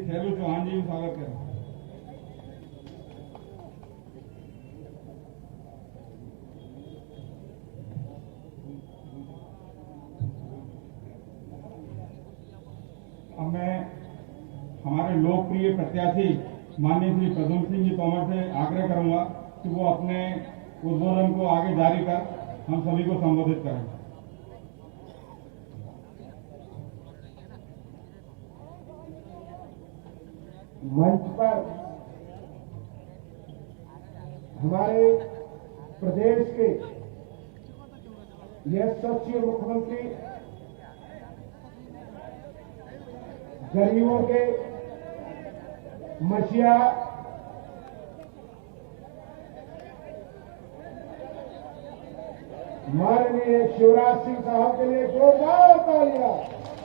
शैलू चौहान जी का स्वागत करें। अब मैं हमारे लोकप्रिय प्रत्याशी माननीय श्री प्रद्युम्न सिंह जी तोमर से आग्रह करूंगा कि वो अपने उद्बोधन को आगे जारी कर हम सभी को संबोधित करें। मंच पर हमारे प्रदेश के यशस्वी मुख्यमंत्री गरीबों के मसीहा माननीय शिवराज सिंह साहब के लिए जोरदार तालियां,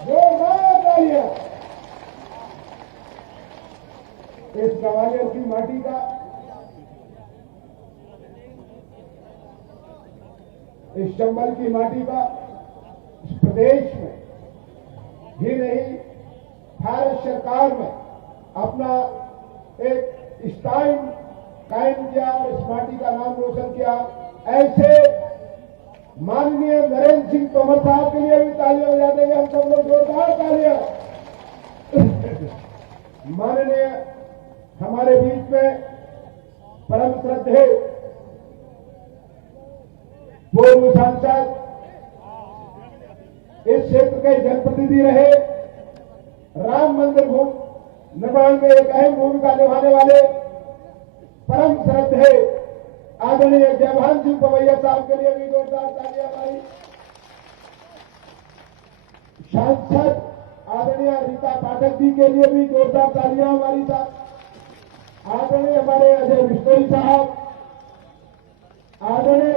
जोरदार तालियां। इस ग्वालियर की माटी का, इस चंबल की माटी का, इस प्रदेश में ही नहीं भारत सरकार में अपना एक स्थान कायम किया और इस माटी का नाम रोशन किया। ऐसे माननीय नरेंद्र सिंह तोमर साहब के लिए भी तालियां बजा देंगे हम सब लोग, जोरदार तालियां। माननीय हमारे बीच में परम श्रद्धेय पूर्व सांसद, इस क्षेत्र के जनप्रतिनिधि रहे, राम मंदिर निर्माण में एक अहम भूमिका निभाने वाले परम श्रद्धेय आदरणीय जयभान सिंह पवैया साहब के लिए भी जोरदार तालियां हमारी। सांसद आदरणीय रीता पाठक जी के लिए भी जोरदार तालियां हमारी साथ। आदरणीय हमारे अजय बिश्नोई साहब, आदरणीय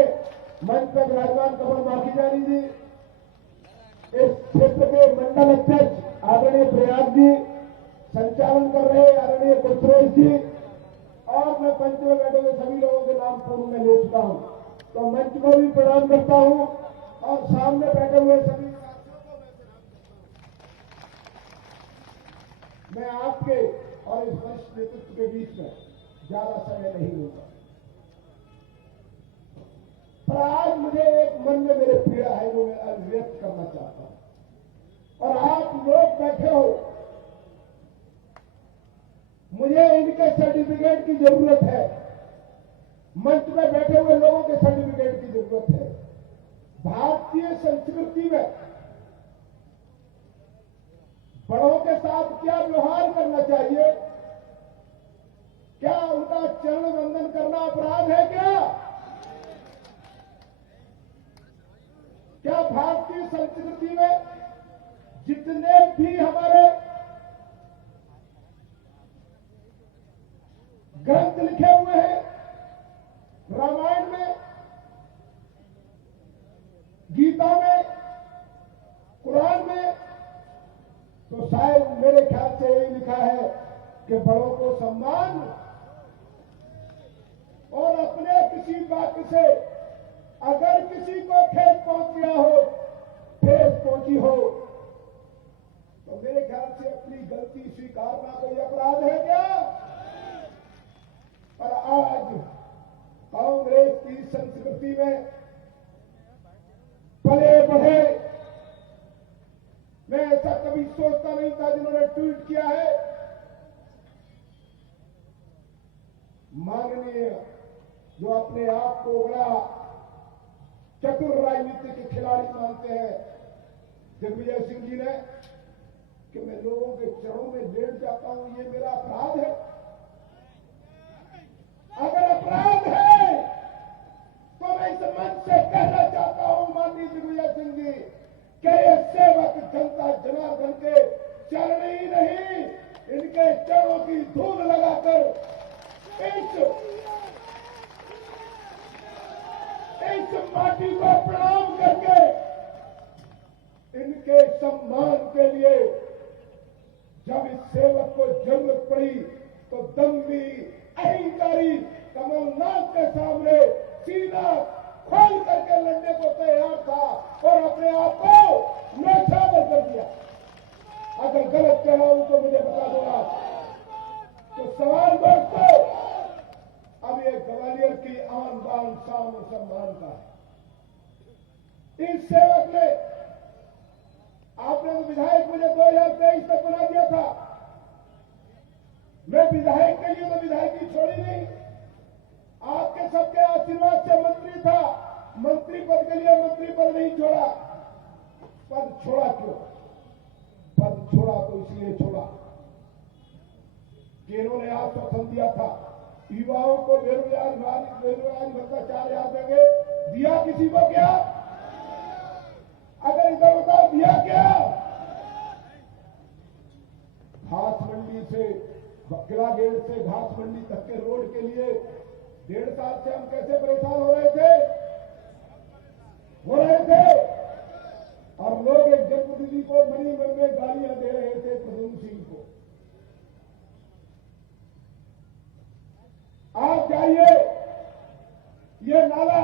मंच पर विराजमान कमल माखीजानी जी, इस क्षेत्र के मंडल अध्यक्ष आदरणीय प्रयाग जी, संचालन कर रहे आदरणीय गुरसुरेश जी, और मैं पंच में बैठे हुए सभी लोगों के नाम पूर्व में ले चुका हूं, तो मंच को भी प्रणाम करता हूं और सामने बैठे हुए सभी मैं आपके और इस वरिष्ठ नेतृत्व के बीच में ज्यादा समय नहीं लूंगा। पर आज मुझे एक मन में मेरे पीड़ा है जो मैं व्यक्त करना चाहता हूं, और आप लोग बैठे हो, मुझे इनके सर्टिफिकेट की जरूरत है, मंच में बैठे हुए लोगों के सर्टिफिकेट की जरूरत है। भारतीय संस्कृति में बड़ों के साथ क्या व्यवहार करना चाहिए, क्या उनका चरण वंदन करना अपराध है क्या भारतीय संस्कृति में जितने भी हमारे ग्रंथ लिखे हुए हैं, रामायण में, गीता में, कुरान में, तो शायद मेरे ख्याल से यही लिखा है कि बड़ों को सम्मान और अपने किसी वाक्य से अगर किसी को ठेस पहुंच गया हो, ठेस पहुंची हो, तो मेरे ख्याल से अपनी गलती स्वीकारना कोई अपराध है क्या? पर आज कांग्रेस की संस्कृति में पले बढ़े, मैं ऐसा कभी सोचता नहीं था जिन्होंने ट्वीट किया है, माननीय जो अपने आप को बड़ा चतुर राजनीति के खिलाड़ी मानते हैं दिग्विजय सिंह जी ने, कि मैं लोगों के चरणों में लेट जाता हूं, ये मेरा अपराध है। अगर अपराध है तो मैं इस मंच से कहना चाहता हूं माननीय दिग्विजय सिंह जी कि ये सेवक जनता जनार्दन के चरण ही नहीं, इनके चरणों की धूल लगाकर इस माटी को प्रणाम करके इनके सम्मान के लिए जब इस सेवक को जरूरत पड़ी तो दम्भी अहंकारी कमलनाथ के सामने सीना खोल करके लड़ने को तैयार था और अपने आप को नौछावर कर दिया। अगर गलत कह रहा हूं तो मुझे बता दूंगा। सवाल दोस्तों अब ये ग्वालियर की आन बान शान और सम्मान का है। इस सेवक ने, आपने तो विधायक मुझे 2023 तक बना दिया था, मैं विधायक के लिए तो विधायकी छोड़ी नहीं, आपके सबके आशीर्वाद से मंत्री था, मंत्री पद के लिए मंत्री पद नहीं छोड़ा। पद छोड़ा क्यों? पद छोड़ा तो इसलिए छोड़ा कि इन्होंने आश्वासन दिया था युवाओं को बेरोजगारी भत्ता 4,000 देंगे, दिया किसी को क्या? अगर इधर बताओ दिया क्या? घास मंडी से किला गेट से घास मंडी तक के रोड के लिए 1.5 साल से हम कैसे परेशान हो रहे थे और लोग एक जनप्रतिनिधि को मनी मन में गालियां दे रहे थे प्रद्युम्न सिंह को। आप जाइए, ये नाला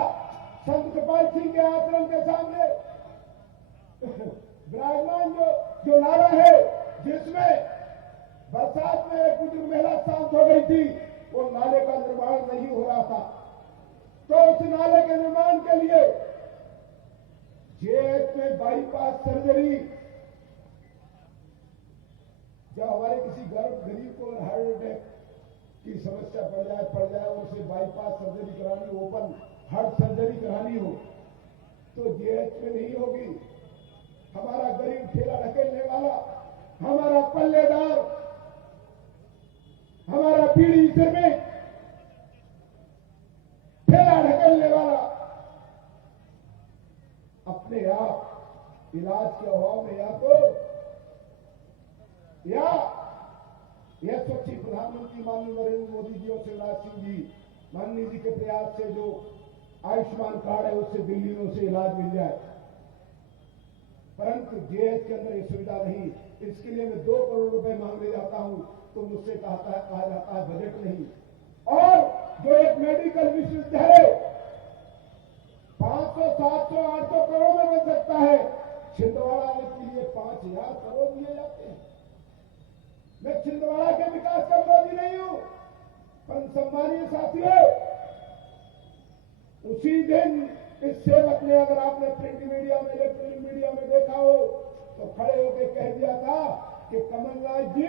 संत कृपाल सिंह के आश्रम के सामने विराजमान जो नाला है, जिसमें बरसात में एक बुजुर्ग महिला शांत हो गई थी, वो नाले का निर्माण नहीं हो रहा था, तो उस नाले के निर्माण के लिए जेएच में बाईपास सर्जरी, जब हमारे किसी गरीब को हार्ट अटैक की समस्या पड़ जाए और उसे बाईपास सर्जरी करानी, ओपन हार्ट सर्जरी करानी हो, तो जेएच में नहीं होगी। हमारा गरीब ठेला ढकेलने वाला, हमारा पल्लेदार, हमारा पीढ़ी सिर में ठेला ढकेलने वाला अपने आप इलाज के अभाव में या यशस्वी प्रधानमंत्री माननीय नरेंद्र मोदी जी और शिवराज सिंह जी माननीय जी के प्रयास से जो आयुष्मान कार्ड है उससे दिल्ली में उसे इलाज मिल जाए, परंतु जेएच के अंदर ये सुविधा नहीं। इसके लिए मैं 2 करोड़ रुपए मांगने जाता हूं तो मुझसे कहा जाता है बजट नहीं। और जो एक मेडिकल विश्वविद्यालय 500, 700, 800 करोड़ में बन सकता है, छिंदवाड़ा के लिए 5,000 करोड़ दिए जाते हैं। मैं छिंदवाड़ा के विकास का विरोधी नहीं हूं, पर सम्मानीय साथियों, उसी दिन इस सेवक ने, अगर आपने प्रिंट मीडिया में, इलेक्ट्रॉनिक मीडिया में देखा हो, तो खड़े होकर कह दिया था कि कमलनाथ जी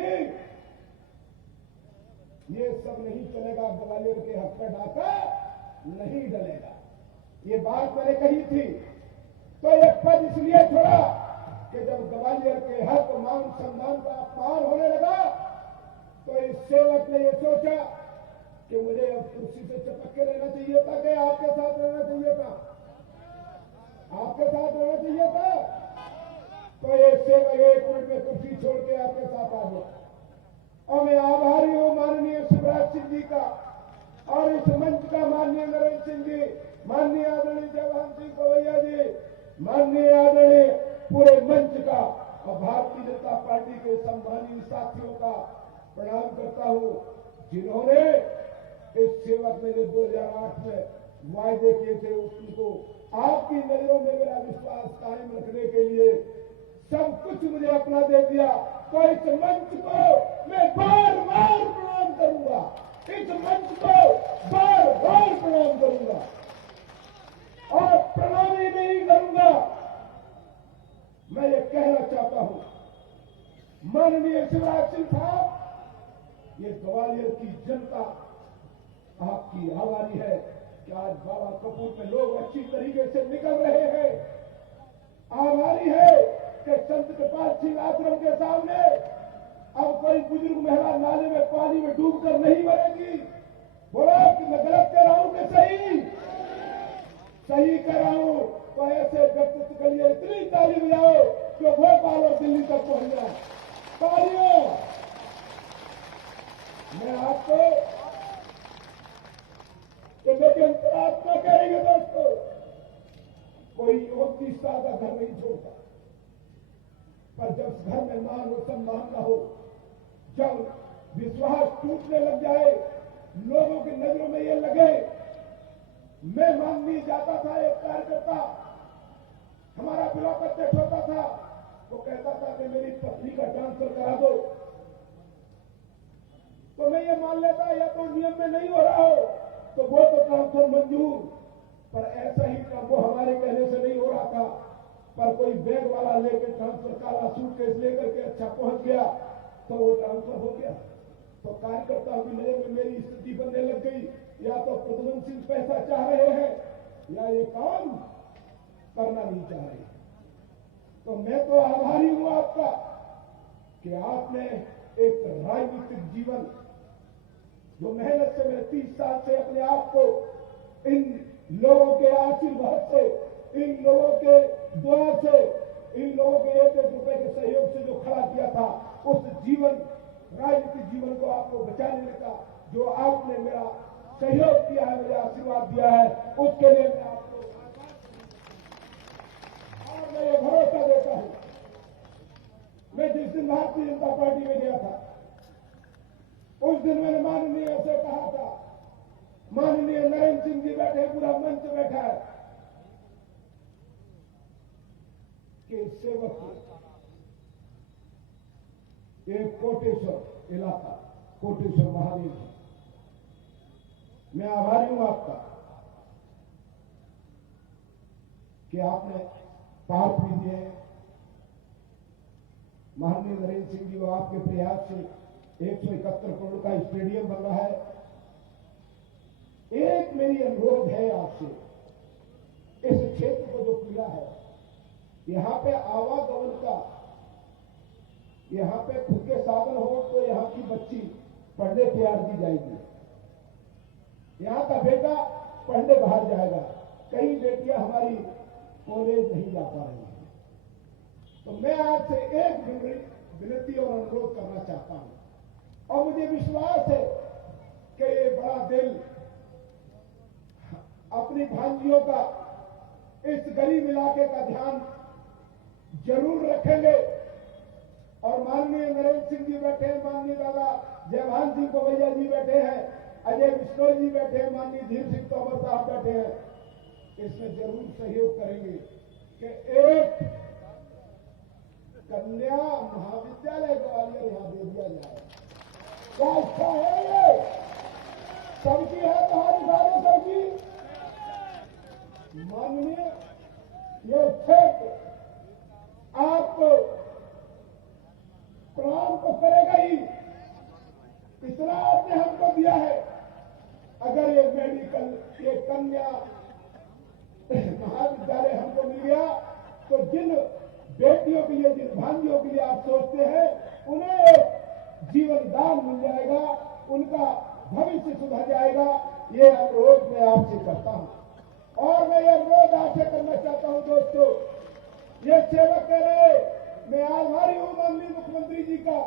ये सब नहीं चलेगा, ग्वालियर के हक का डाका नहीं डलेगा। ये बात मैंने कही थी। तो ये पद इसलिए छोड़ा कि जब ग्वालियर के हक मान सम्मान का अपमान होने लगा, तो इस सेवक ने ये सोचा कि मुझे अब कुर्सी से चिपक के रहना चाहिए था, कि आपके साथ रहना चाहिए था, आपके साथ रहना चाहिए था। तो ये सेवक 1 मिनट में कुर्सी छोड़ के आपके साथ आ गया। और मैं आभारी हूं माननीय शिवराज सिंह जी का और इस मंच का, माननीय नरेंद्र सिंह जी, माननीय आदरणीय जयभान सिंह पवैया जी, माननीय आदरणीय पूरे मंच का और भारतीय जनता पार्टी के सम्मानीय साथियों का प्रणाम करता हूं, जिन्होंने इस सेवक ने जो 2008 में वायदे किए थे उनको आपकी नजरों में मेरा विश्वास कायम रखने के लिए सब कुछ मुझे अपना दे दिया। तो इस मंच को मैं बार बार प्रणाम करूंगा, इस मंच को बार बार प्रणाम करूंगा और प्रणाम ही नहीं करूंगा। मैं ये कहना चाहता हूं, माननीय शिवराज सिंह साहब, ये ग्वालियर की जनता आपकी आभारी है कि आज बाबा कपूर में लोग अच्छी तरीके से निकल रहे हैं। आभारी है कि संत कृपाल सिंह आश्रम के सामने अब कोई बुजुर्ग महिला नाले में पानी में डूबकर नहीं मरेगी। बोलो कि मैं गलत कह रहा हूं कि सही? सही कह रहा हूं। तो ऐसे व्यक्तित्व के लिए इतनी ताली बजाओ जो भोपाल और दिल्ली तक पहुंच जाए। तालियों। मैं आपको मेरी अंतरात्मा कहेंगे दोस्तों, कोई 29 साल का घर नहीं छोड़ता, पर जब घर में मान हो, सम्मान न हो, जब विश्वास टूटने लग जाए, लोगों की नजरों में ये लगे, मैं माननीय जाता था, एक कार्यकर्ता हमारा ब्लॉक अध्यक्ष होता था, वो कहता था कि मेरी पत्नी का ट्रांसफर करा दो। तो मैं ये मान लेता या तो नियम में नहीं हो रहा हो तो वो तो ट्रांसफर मंजूर, पर ऐसा ही वो हमारे कहने से नहीं हो रहा था, पर कोई बैग वाला लेके ट्रांसफर काला सूटकेस लेकर के अच्छा पहुंच गया तो वो ट्रांसफर हो गया। तो कार्यकर्ताओं की नजर में मेरी स्थिति बनने लग गई, या तो प्रद्युम्न सिंह पैसा चाह रहे हैं या ये काम करना नहीं चाह रहे। तो मैं तो आभारी हूं आपका कि आपने एक राजनीतिक जीवन, जो मेहनत से मैंने 30 साल से अपने आप को इन लोगों के आशीर्वाद से, इन लोगों के दुआ से, इन लोगों के एक एक रुपए के सहयोग से जो खड़ा किया था, उस जीवन, राजनीतिक जीवन को आपको बचाने का जो आपने मेरा सहयोग किया है, मुझे आशीर्वाद दिया है, उसके लिए मैं आपको और मैं ये भरोसा देता हूं। मैं जिस दिन भारतीय जनता पार्टी में गया था उस दिन मैंने माननीय से कहा था, माननीय नरेंद्र सिंह जी बैठे, पूरा मंच बैठा है, कि सेवक ये कोटेश्वर इलाका, कोटेश्वर महादेव है। मैं आभारी हूं आपका कि आपने पार्क भी दिए। माननीय नरेंद्र सिंह जी वो आपके प्रयास से 171 करोड़ का स्टेडियम बन रहा है। एक मेरी अनुरोध है आपसे, इस क्षेत्र को जो खुला है, यहां पे आवागमन का, यहां पे खुद के साधन हो तो यहां की बच्ची पढ़ने तैयार की जाएगी, यहां का बेटा पढ़ने बाहर जाएगा। कई बेटियां हमारी कॉलेज नहीं जा पा रही हैं। तो मैं आपसे एक विनती और अनुरोध करना चाहता हूं, और मुझे विश्वास है कि ये बड़ा दिल अपनी भांजियों का, इस गरीब इलाके का ध्यान जरूर रखेंगे। और माननीय नरेंद्र सिंह जी बैठे हैं, माननीय दादा जयभान सिंह पवैया जी बैठे हैं, अजय बिश्नोई जी बैठे हैं, माननीय धीर सिंह तोमर साहब बैठे हैं, इसमें जरूर सहयोग करेंगे कि एक कन्या महाविद्यालय ग्वालियर यहां दे दिया जाए। क्या इच्छा है ये? सबकी है तुम्हारी सारी सबकी। माननीय ये क्षेत्र आपको प्रणाम तो करेगा ही, इतना आपने हमको दिया है। अगर ये मेडिकल, ये कन्या महाविद्यालय हमको मिल गया तो जिन बेटियों के लिए, जिन भांजियों के लिए आप सोचते हैं, उन्हें जीवन दान मिल जाएगा, उनका भविष्य सुधर जाएगा। ये अनुरोध मैं आपसे करता हूं। और मैं ये अनुरोध आपसे करना चाहता हूं दोस्तों, ये सेवक कह रहे, मैं आभारी हूं माननीय मुख्यमंत्री जी का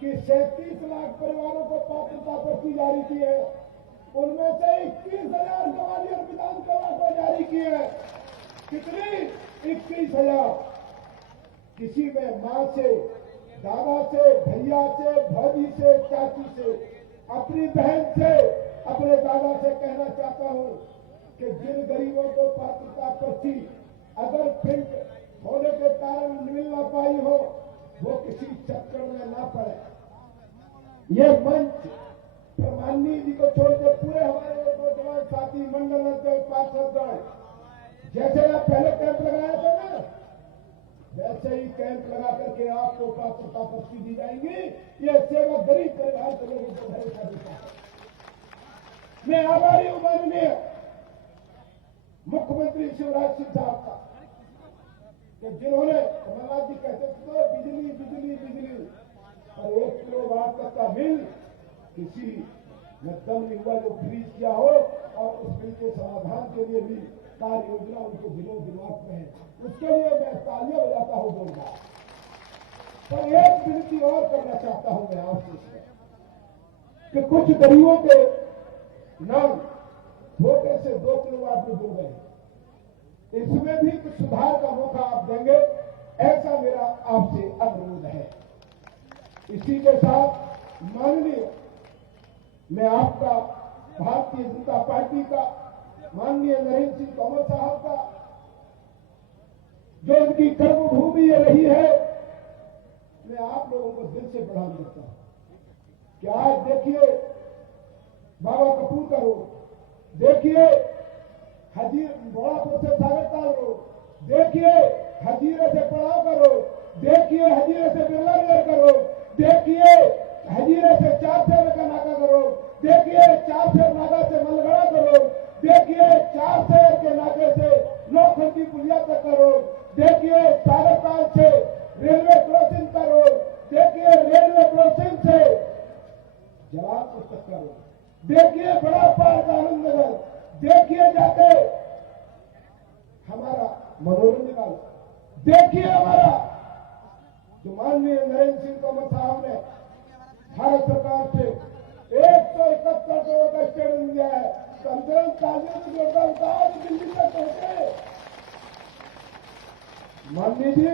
कि 37 लाख परिवारों को पात्रता पर्ची जारी की है, उनमें से 21,000 ग्वालियर विधानसभा को जारी की है। कितनी? 21,000। किसी में मां से, दादा से, भैया से, भाभी से, चाची से, अपनी बहन से, अपने दादा से कहना चाहता हूं कि जिन गरीबों को पात्रता पर्ची अगर प्रिंट होने के कारण मिल ना पाई हो, वो किसी चक्कर में ना पड़े। ये मंच माननीय जी को छोड़ के पूरे हमारे नौजवान साथी, मंडल अध्यक्ष, पार्षदगण, जैसे आप पहले कैंप लगाया था ना, वैसे ही कैंप लगा करके आपको पात्रता पर्ची दी जाएंगी। ये सेवक गरीब परिवार के लोगों को भरोसा देता है। मैं आभारी हूं माननीय मुख्यमंत्री शिवराज सिंह साहब का कि जिन्होंने, कमलनाथ जी कहते थे बिजली बिजली बिजली, और 1 किलोवाट तक का बिल किसी में दम नहीं हुआ जो फ्रीज किया हो, और उस बिल के समाधान के लिए भी कार्य योजना उनको दिनों दिमाग में है। उसके लिए मैं तालियां बजाता हूं जोरदार। पर एक विनती और करना चाहता हूं मैं आपसे कि कुछ गरीबों के नाम छोटे से 2 किलोवाट में जुड़ गए, इसमें भी कुछ सुधार का मौका आप देंगे, ऐसा मेरा आपसे अनुरोध है। इसी के साथ माननीय मैं आपका, भारतीय जनता पार्टी का, माननीय नरेंद्र सिंह तोमर साहब का, जो उनकी कर्मभूमि ये रही है, मैं आप लोगों को दिल से प्रणाम करता हूं। कि आज देखिए बाबा कपूर का रोड, देखिए बोड़ापुर से सागरताल रोड, देखिए हजीरे से पड़ाव का रोड, देखिए हजीरे से बिरला नगर का रोड, देखिए हजीरे से चार शेर का नाका का रोड, देखिए चार शेर नाका से मलगड़ा का रोड, देखिए चार शेर के नाके से लोखंडी पुलिया तक का रोड, देखिए सागरताल से रेलवे क्रॉसिंग का रोड, देखिए रेलवे क्रॉसिंग से जलालपुर तक का रोड, देखिए बड़ा पार्क आनंद नगर, देखिए जाके हमारा मनोरंजन निकाल, देखिए हमारा जो माननीय नरेंद्र सिंह तोमर साहब ने भारत सरकार से 171 करोड़ का स्टेडियम दिया है। कम से कम ताजियों की जोरदार उतार दिल्ली तक पहुंचे। माननीय जी,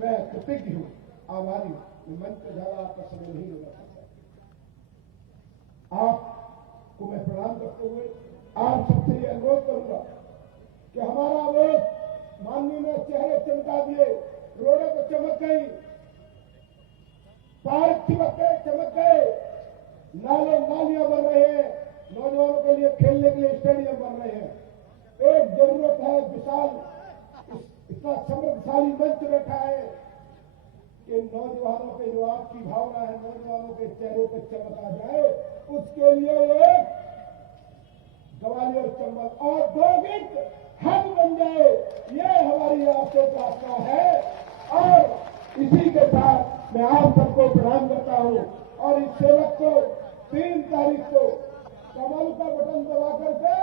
मैं कृतज्ञ हूं, आभारी हूं। मैं मंच पर ज्यादा आपका समय नहीं लेना चाहता। आपको मैं प्रणाम करते हुए आप सबसे ये अनुरोध करूंगा कि हमारा आवेश माननीय ने चेहरे चमका दिए, रोडे को चमक गई, पार्क चमक गए, नाले नालियां बन रहे हैं, नौजवानों के लिए खेलने के लिए स्टेडियम बन रहे हैं। एक जरूरत है विशाल, इतना समृद्धशाली मंच बैठा है कि नौजवानों के जो आपकी भावना है, नौजवानों के चेहरे पर चमक आ जाए, उसके लिए एक ग्वालियर चंबल औद्योगिक हब बन जाए, ये हमारी आपसे प्रार्थना है। और इसी के साथ मैं आप सबको प्रणाम करता हूं और इस सेवक को 3 तारीख को कमल का बटन दबा करके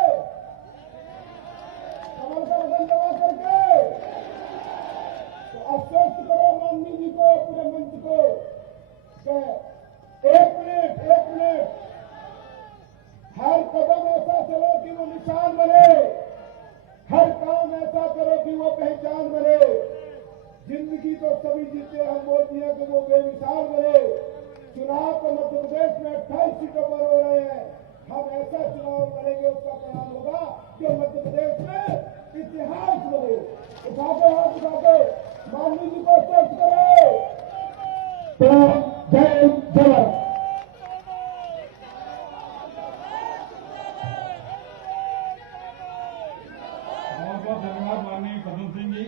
तो आश्वस्त करो माननीय जी को, पूरे मंच को, एक मिनट हर कदम ऐसा चलो कि वो निशान बने, हर काम ऐसा करो कि वो पहचान बने। जिंदगी तो सभी जीते, हम बोलते हैं कि वो बेमिसाल बने। चुनाव तो मध्य प्रदेश में 28 सीटों पर हो रहे हैं। हम ऐसा चुनाव करेंगे, उसका परिणाम होगा कि मध्य प्रदेश में इतिहास बने। उठाते हाथ उठाते माननीय जी को स्वस्थ करो। तो जय जवान। बहुत धन्यवाद माननीय पदम सिंह जी।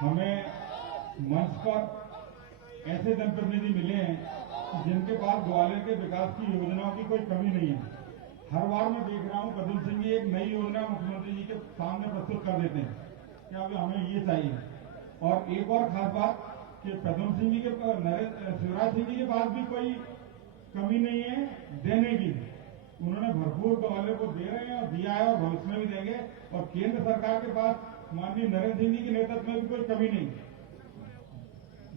हमें मंच पर ऐसे जनप्रतिनिधि मिले हैं जिनके पास ग्वालियर के विकास की योजनाओं की कोई कमी नहीं है। हर बार मैं देख रहा हूं पदम सिंह जी एक नई योजना मुख्यमंत्री जी के सामने प्रस्तुत कर देते हैं कि अब हमें ये चाहिए। और एक और खास बात कि पदम सिंह जी के शिवराज सिंह जी के पास भी कोई कमी नहीं है देने की। उन्होंने भरपूर ग्वालियर को दे रहे हैं और दिया है और भविष्य में भी देंगे। और केंद्र सरकार के पास माननीय नरेंद्र सिंह जी के नेतृत्व में भी कोई कमी नहीं।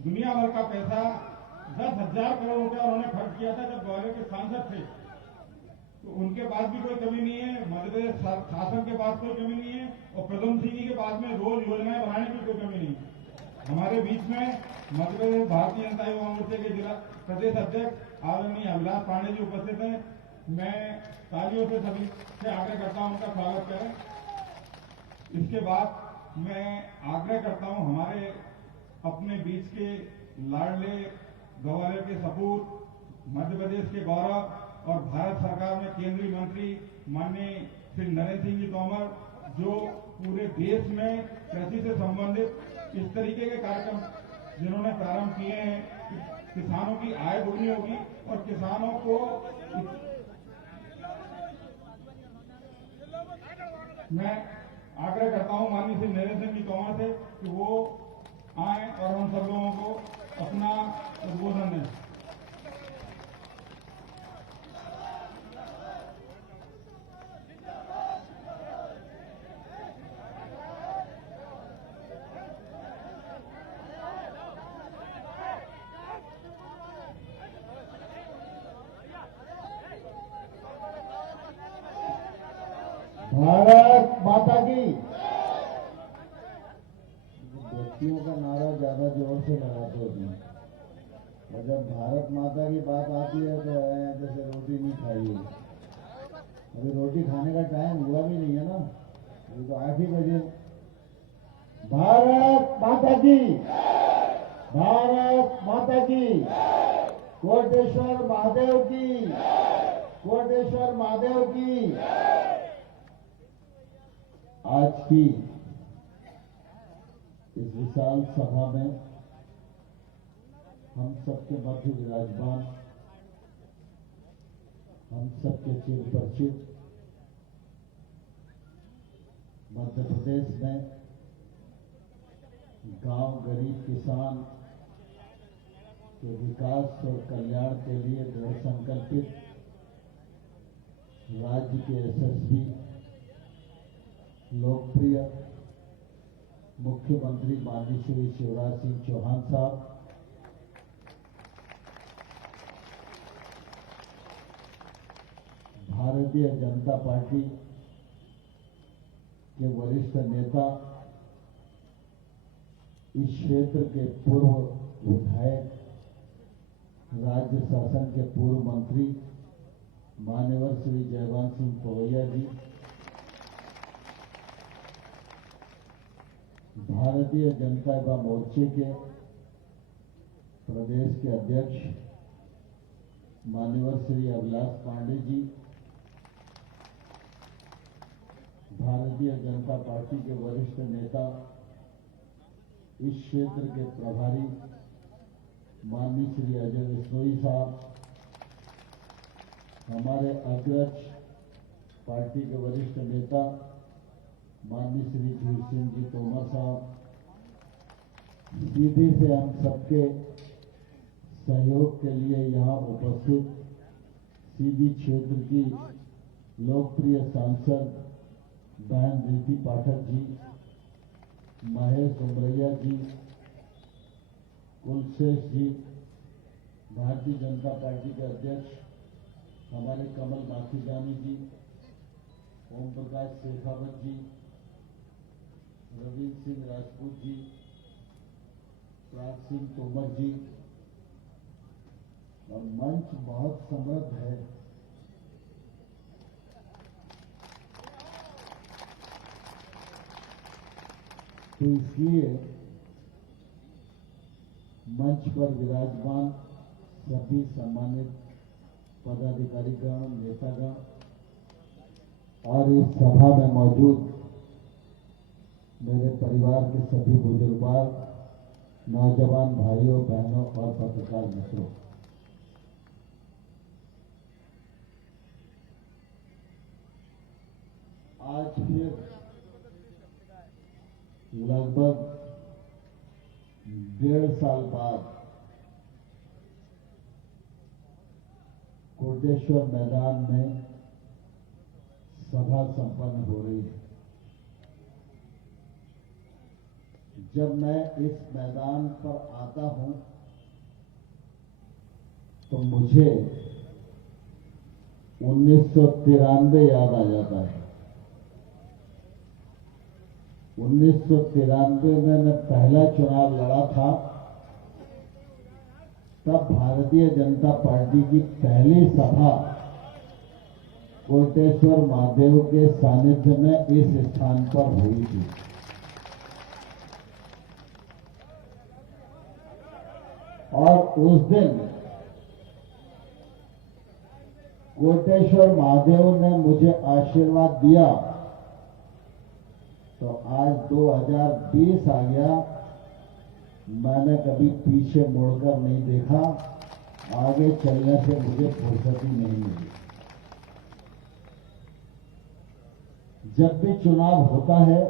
दुनिया भर का पैसा 10,000 करोड़ रुपया उन्होंने खर्च किया था जब ग्वालियर के सांसद थे, तो उनके पास भी कोई कमी नहीं है। मध्य प्रदेश शासन के पास कोई कमी नहीं है और पदम सिंह जी के पास में रोज योजनाएं बनाने की कोई कमी नहीं है। हमारे बीच में मध्य प्रदेश भारतीय जनता युवा मोर्चे के जिला प्रदेश अध्यक्ष आदरणीय अभिलाष पांडे जी उपस्थित हैं। मैं तालियों से सभी से आग्रह करता हूं उनका स्वागत करें। इसके बाद मैं आग्रह करता हूं हमारे अपने बीच के लाडले ग्वालियर के सपूत, मध्य प्रदेश के गौरव और भारत सरकार में केंद्रीय मंत्री माननीय श्री नरेंद्र सिंह जी तोमर, जो पूरे देश में कृषि से संबंधित इस तरीके के कार्यक्रम जिन्होंने प्रारंभ किए हैं कि किसानों की आय दोगुनी होगी और किसानों को मैं आग्रह करता हूं माननीय श्री नरेंद्र सिंह जी तोमर से कि वो आए और हम सब लोगों को अपना उद्बोधन दें। भारत माता की। व्यक्तियों का नारा ज्यादा जोर से लगाते होते हैं और जब भारत माता की बात आती है तो जैसे रोटी नहीं खाई। अभी रोटी खाने का टाइम हुआ भी नहीं है ना, अभी तो 8 ही बजे। भारत माता की, भारत माता की। कोटेश्वर महादेव की, कोटेश्वर महादेव की। आज की इस विशाल सभा में हम सबके मध्य विराजमान, हम सबके चिर परिचित मध्य प्रदेश में गांव गरीब किसान के विकास और कल्याण के लिए दृढ़ संकल्पित राज्य के यशस्वी लोकप्रिय मुख्यमंत्री माननीय श्री शिवराज सिंह चौहान साहब, भारतीय जनता पार्टी के वरिष्ठ नेता, इस क्षेत्र के पूर्व विधायक, राज्य शासन के पूर्व मंत्री मान्यवर श्री जयवंत सिंह पवैया जी, भारतीय जनता युवा मोर्चे के प्रदेश के अध्यक्ष मान्यवर श्री अभिलाष पांडे जी, भारतीय जनता पार्टी के वरिष्ठ नेता, इस क्षेत्र के प्रभारी माननीय श्री अजय बिश्नोई साहब, हमारे अग्रज पार्टी के वरिष्ठ नेता माननीय श्री धीर सिंह जी तोमर साहब, सीधी से हम सबके सहयोग के लिए यहाँ उपस्थित सीधी क्षेत्र की लोकप्रिय सांसद बहन रीति पाठक जी, महेश उमरैया जी, कुलशेष जी, भारतीय जनता पार्टी के अध्यक्ष हमारे कमल माखीजानी जी, ओम प्रकाश शेखावत जी, रविंद्र सिंह राजपूत जी, प्राग सिंह तोमर जी, और मंच बहुत समृद्ध है। तो इसलिए मंच पर विराजमान सभी सम्मानित पदाधिकारीगण, नेतागण और इस सभा में मौजूद मेरे परिवार के सभी बुजुर्ग, नौजवान भाइयों बहनों और पत्रकार मित्रों, आज फिर लगभग 1.5 साल बाद कोटेश्वर मैदान में सभा संपन्न हो रही है। जब मैं इस मैदान पर आता हूं तो मुझे 1993 याद आ जाता है। 1993 में मैं पहला चुनाव लड़ा था, तब भारतीय जनता पार्टी की पहली सभा कोटेश्वर महादेव के सानिध्य में इस स्थान पर हुई थी। और उस दिन कोटेश्वर महादेव ने मुझे आशीर्वाद दिया। तो आज 2020 आ गया, मैंने कभी पीछे मुड़कर नहीं देखा, आगे चलने से मुझे फुर्सत ही नहीं मिली। जब भी चुनाव होता है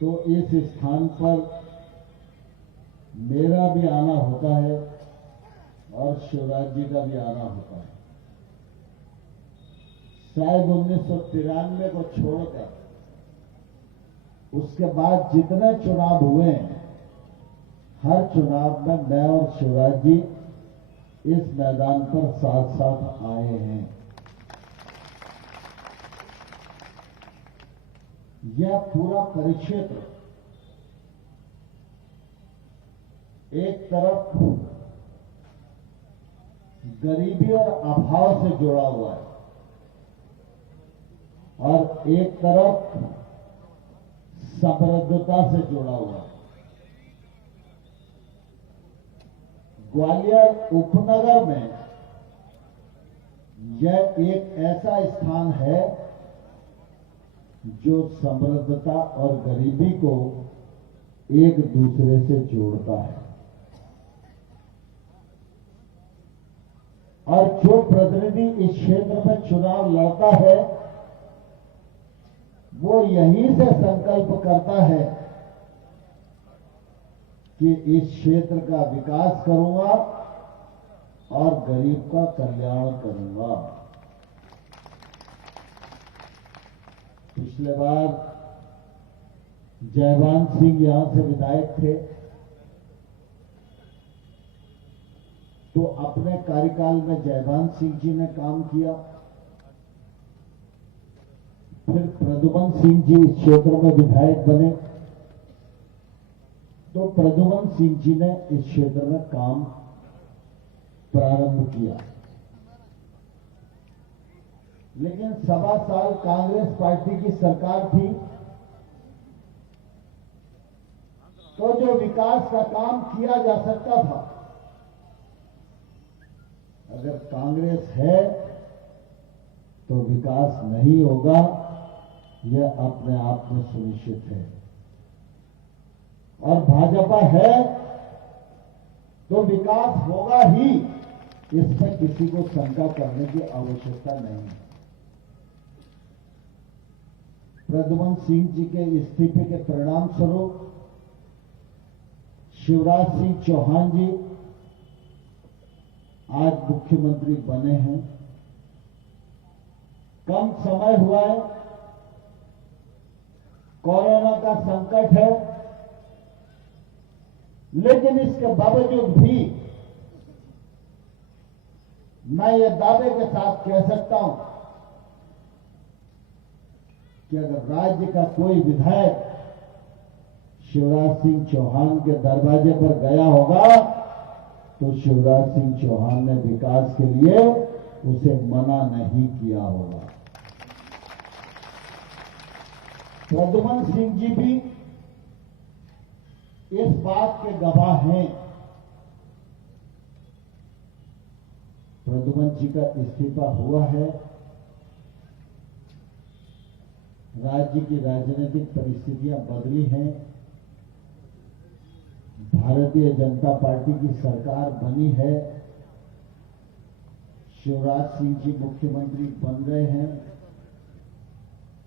तो इस स्थान पर मेरा भी आना होता है और शिवराज जी का भी आना होता है। शायद 1993 को छोड़कर उसके बाद जितने चुनाव हुए हैं, हर चुनाव में मैं और शिवराज जी इस मैदान पर साथ साथ आए हैं। यह पूरा परिक्षेत्र एक तरफ गरीबी और अभाव से जुड़ा हुआ है और एक तरफ समृद्धता से जुड़ा हुआ है। ग्वालियर उपनगर में यह एक ऐसा स्थान है जो समृद्धता और गरीबी को एक दूसरे से जोड़ता है। और जो प्रतिनिधि इस क्षेत्र में चुनाव लड़ता है वो यहीं से संकल्प करता है कि इस क्षेत्र का विकास करूंगा और गरीब का कल्याण करूंगा। पिछले बार जयवान सिंह यहां से विधायक थे तो अपने कार्यकाल में जयवान सिंह जी ने काम किया। फिर प्रद्युमन सिंह जी इस क्षेत्र में विधायक बने तो प्रद्युमन सिंह जी ने इस क्षेत्र में काम प्रारंभ किया। लेकिन 1.25 साल कांग्रेस पार्टी की सरकार थी तो जो विकास का काम किया जा सकता था, अगर कांग्रेस है तो विकास नहीं होगा, यह अपने आप में सुनिश्चित है। और भाजपा है तो विकास होगा ही, इसमें किसी को शंका करने की आवश्यकता नहीं है। प्रद्युमन सिंह जी के इस्तीफे के परिणाम स्वरूप शिवराज सिंह चौहान जी आज मुख्यमंत्री बने हैं। कम समय हुआ है, कोरोना का संकट है, लेकिन इसके बावजूद भी मैं ये दावे के साथ कह सकता हूं कि अगर राज्य का कोई विधायक शिवराज सिंह चौहान के दरवाजे पर गया होगा तो शिवराज सिंह चौहान ने विकास के लिए उसे मना नहीं किया होगा। प्रद्युमन सिंह जी भी इस बात के गवाह हैं। प्रद्युमन जी का इस्तीफा हुआ है, राज्य की राजनीतिक परिस्थितियां बदली हैं, भारतीय जनता पार्टी की सरकार बनी है, शिवराज सिंह जी मुख्यमंत्री बन गए हैं।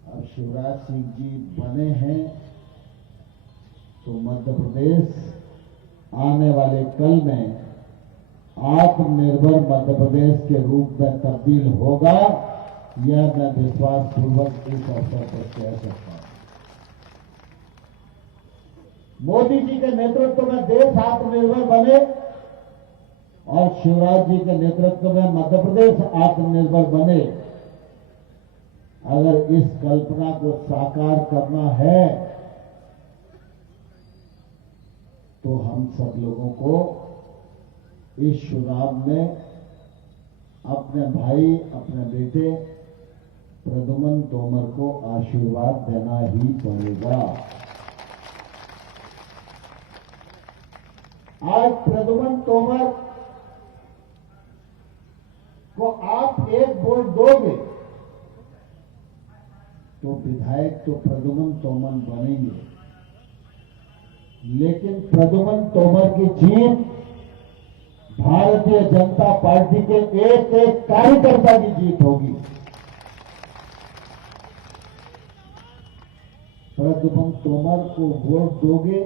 अब शिवराज सिंह जी बने हैं तो मध्य प्रदेश आने वाले कल में आत्मनिर्भर मध्य प्रदेश के रूप में तब्दील होगा, यह मैं विश्वासपूर्वक इस अवसर पर कह सकता हूं। मोदी जी के नेतृत्व में देश आत्मनिर्भर बने और शिवराज जी के नेतृत्व में मध्य प्रदेश आत्मनिर्भर बने, अगर इस कल्पना को साकार करना है तो हम सब लोगों को इस चुनाव में अपने भाई, अपने बेटे प्रद्युमन तोमर को आशीर्वाद देना ही पड़ेगा। आज प्रद्युमन तोमर को आप एक वोट दोगे तो विधायक तो प्रद्युमन तोमर बनेंगे, लेकिन प्रद्युमन तोमर की जीत भारतीय जनता पार्टी के एक एक कार्यकर्ता की जीत होगी। प्रद्युमन तोमर को वोट दोगे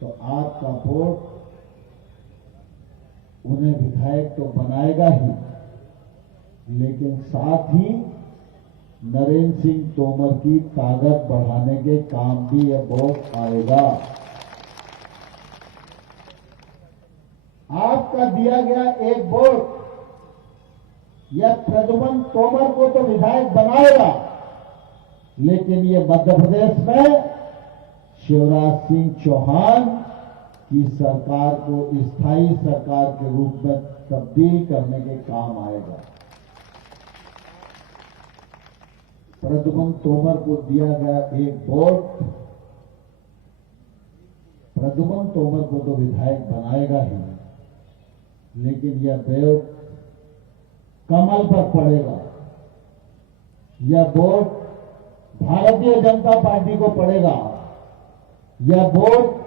तो आपका वोट उन्हें विधायक तो बनाएगा ही, लेकिन साथ ही नरेंद्र सिंह तोमर की ताकत बढ़ाने के काम भी यह वोट आएगा। आपका दिया गया एक वोट यह प्रद्युमन तोमर को तो विधायक बनाएगा, लेकिन ये मध्य प्रदेश में शिवराज सिंह चौहान की सरकार को स्थायी सरकार के रूप में तब्दील करने के काम आएगा। प्रद्युमन तोमर को दिया गया एक वोट प्रद्युमन तोमर को तो विधायक बनाएगा ही, लेकिन यह वोट कमल पर पड़ेगा, यह वोट भारतीय जनता पार्टी को पड़ेगा, यह वोट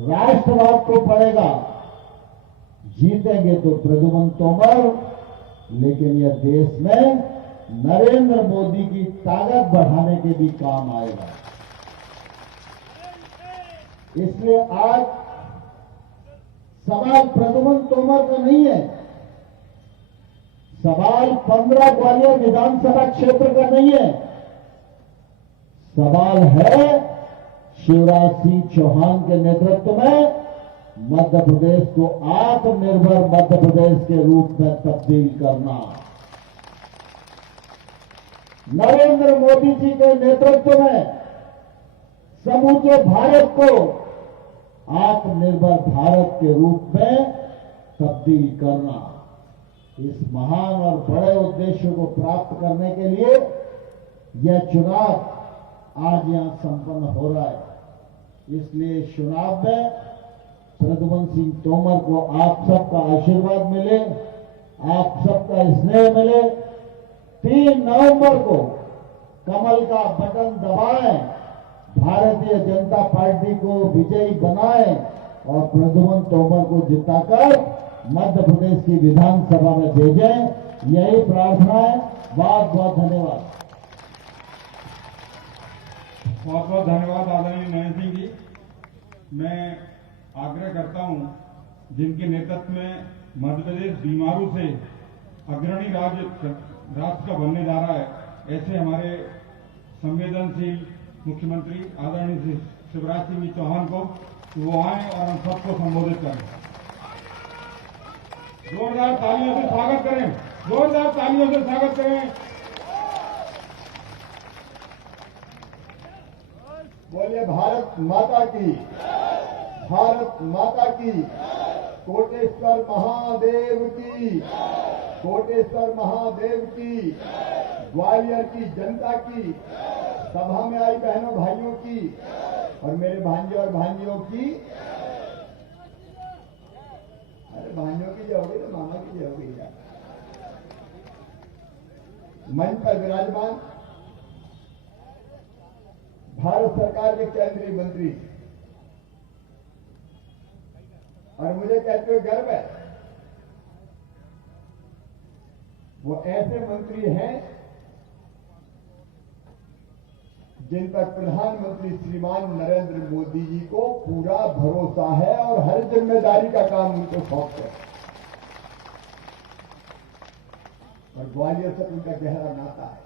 राष्ट्रवाद को पड़ेगा। जीतेंगे तो प्रद्युमन तोमर, लेकिन यह देश में नरेंद्र मोदी की ताकत बढ़ाने के भी काम आएगा। इसलिए आज सवाल प्रद्युमन तोमर का नहीं है, सवाल 15 ग्वालियर विधानसभा क्षेत्र का नहीं है, सवाल है शिवराज सिंह चौहान के नेतृत्व में मध्य प्रदेश को आत्मनिर्भर मध्य प्रदेश के रूप में तब्दील करना। नरेंद्र मोदी जी के नेतृत्व में समूचे भारत को आत्मनिर्भर भारत के रूप में तब्दील करना। इस महान और बड़े उद्देश्य को प्राप्त करने के लिए यह चुनाव आज यहां संपन्न हो रहा है। इसलिए इस चुनाव में प्रद्युमन सिंह तोमर को आप सबका आशीर्वाद मिले, आप सबका स्नेह मिले। 3 नवंबर को कमल का बटन दबाएं, भारतीय जनता पार्टी को विजयी बनाएं और प्रद्युमन तोमर को जिताकर मध्य प्रदेश की विधानसभा में भेजें। यही प्रार्थना है। बहुत बहुत धन्यवाद। बहुत बहुत धन्यवाद आदरणीय नरेंद्र सिंह जी। मैं आग्रह करता हूं, जिनके नेतृत्व में मध्य प्रदेश बीमारू से अग्रणी राष्ट्र का बनने जा रहा है, ऐसे हमारे संवेदनशील मुख्यमंत्री आदरणीय शिवराज सिंह चौहान को वो आए और हम सबको संबोधित करें। जोरदार तालियों से स्वागत करें, जोरदार तालियों से स्वागत करें। बोलिए भारत माता की, भारत माता की, कोटेश्वर महादेव की, कोटेश्वर महादेव की, ग्वालियर की जनता की, सभा में आई बहनों भाइयों की और मेरे भांजे और भांजियों की, अरे भांजियों की जाओगे तो मामा की जाओगे यार। मंच पर विराजमान भारत सरकार के केंद्रीय मंत्री, और मुझे कहते हुए गर्व है, वो ऐसे मंत्री हैं जिन पर प्रधानमंत्री श्रीमान नरेंद्र मोदी जी को पूरा भरोसा है और हर जिम्मेदारी का काम उनको सौंपते हैं। और ग्वालियर से उनका गहरा नाता है।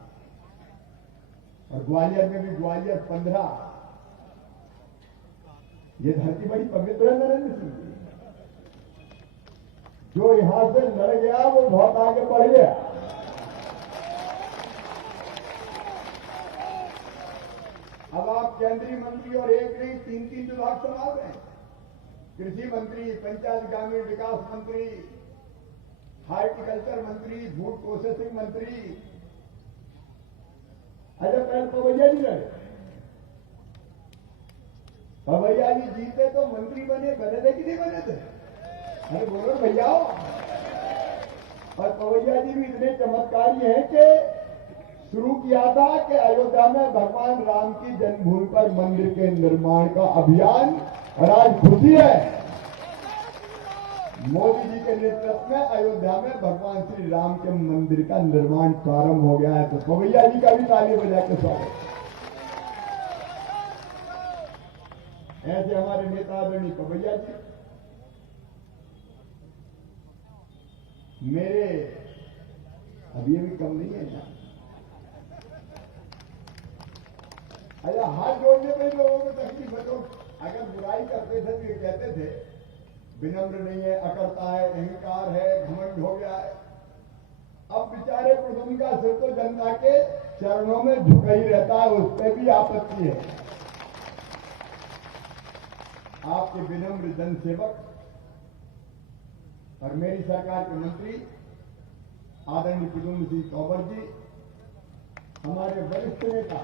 और ग्वालियर में भी ग्वालियर 15, ये धरती बड़ी पवित्र है नरेंद्र सिंह जी। जो यहां से लड़ गया वो बहुत आगे बढ़ गया। अब आप केंद्रीय मंत्री और एक नहीं 3-3 विभाग संभाल रहे हैं। कृषि मंत्री, पंचायत ग्रामीण विकास मंत्री, हार्टिकल्चर मंत्री, फूड प्रोसेसिंग मंत्री। अरे पहले पवैया जी लड़े, पवैया जी जीते तो मंत्री बने थे कि नहीं बने थे? अरे बोलो भैया। और पवैया जी भी इतने चमत्कारी हैं कि शुरू किया था कि अयोध्या में भगवान राम की जन्मभूमि पर मंदिर के निर्माण का अभियान, और आज खुशी है मोदी जी के नेतृत्व में अयोध्या में भगवान श्री राम के मंदिर का निर्माण प्रारंभ हो गया है। तो पवैया जी का भी ताली बजा के स्वागत। ऐसे हमारे नेता आदरणीय पवैया जी, मेरे अब ये भी कम नहीं है ना। अच्छा, हाथ जोड़ने में लोगों को तकलीफ है, तो अगर बुराई करते थे तो ये कहते थे विनम्र नहीं है, अकड़ता है, अहंकार है, घमंड हो गया है। अब बेचारे प्रद्युमन का सिर तो जनता के चरणों में झुका ही रहता है, उस पर भी आपत्ति है। आपके विनम्र जनसेवक और मेरी सरकार के मंत्री आदरणीय प्रद्युमन सिंह तोमर जी, हमारे वरिष्ठ नेता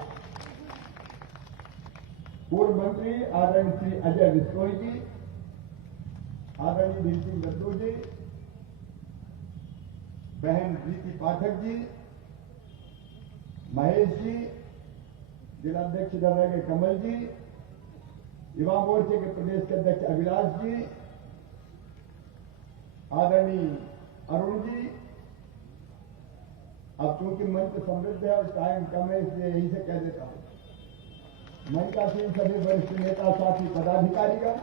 पूर्व मंत्री आदरणीय श्री अजय विश्नोई जी, आदरणीय वीर सिंह लड्डू जी, बहन प्रीति पाठक जी, महेश जी, जिलाध्यक्ष इधर रह गए कमल जी, युवा मोर्चे के प्रदेश के अध्यक्ष अभिलाष जी, आदरणीय अरुण जी। अब चूंकि मंच समृद्ध है और टाइम कम है, इसलिए यहीं से कह देता हूं। मंचासीन सभी वरिष्ठ नेता, साथी, पदाधिकारीगण,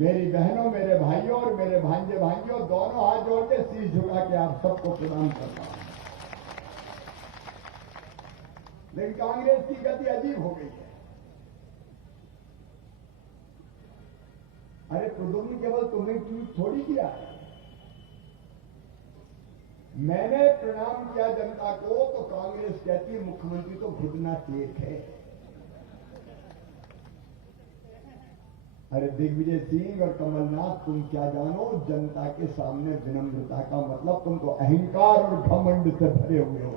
मेरी बहनों, मेरे भाइयों और मेरे भांजे भाइयों, दोनों हाथ जोड़ के शीश झुका के आप सबको प्रणाम करता हूं। लेकिन कांग्रेस की गति अजीब हो गई है। अरे प्रद्युम्न केवल तुम्हें ट्वीट थोड़ी किया है, मैंने प्रणाम किया जनता को तो कांग्रेस कहती है मुख्यमंत्री तो घुटना टेक है। अरे दिग्विजय सिंह और कमलनाथ, तुम क्या जानो जनता के सामने विनम्रता का मतलब? तुम तो अहंकार और घमंड से भरे हुए हो।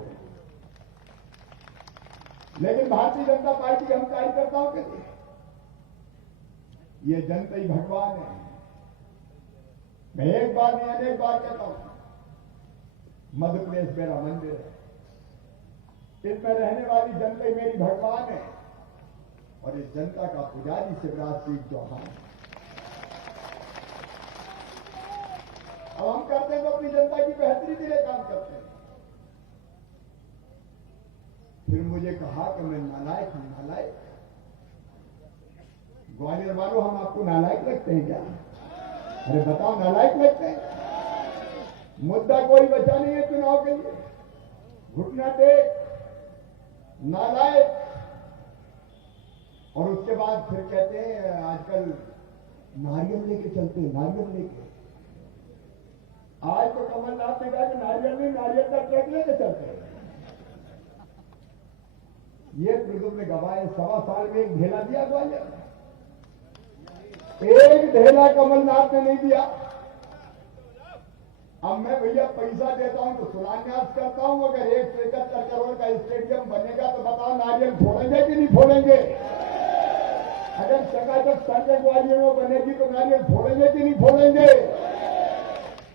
लेकिन भारतीय जनता पार्टी के हम कार्यकर्ताओं के लिए ये जनता ही भगवान है। मैं एक बार नहीं अनेक बार कहता हूं, मध्य प्रदेश मेरा मंदिर है, इसमें रहने वाली जनता ही मेरी भगवान है और इस जनता का पुजारी शिवराज सिंह चौहान। अब हम करते हैं तो अपनी जनता की बेहतरी के लिए काम करते हैं। फिर मुझे कहा कि मैं नालायक हूं। नालायक? ग्वालियर वालों, हम आपको नालायक लगते हैं क्या? अरे बताओ, नालायक लगते हैं? मुद्दा कोई बचा नहीं है चुनाव के लिए। घुटना टेक, नालायक, और उसके बाद फिर कहते हैं आजकल नारियल लेके चलते हैं, नारियल लेके। आज तो कमलनाथ ने कहा कि नारियल नहीं, नारियल का ट्रक लेके चलते हैं। ये प्रद्युम्न ने गवाए 1.25 साल में एक ढेला दिया ग्वालियर? एक ढेला कमलनाथ ने नहीं दिया। अब मैं भैया पैसा देता हूं तो शिलान्यास करता हूं, अगर 171 करोड़ का स्टेडियम बनेगा तो बताओ नारियल फोड़ेंगे कि नहीं फोड़ेंगे? अगर चकाचक सड़कें ग्वालियर में बनेगी तो नारियल फोड़ेंगे कि नहीं फोड़ेंगे?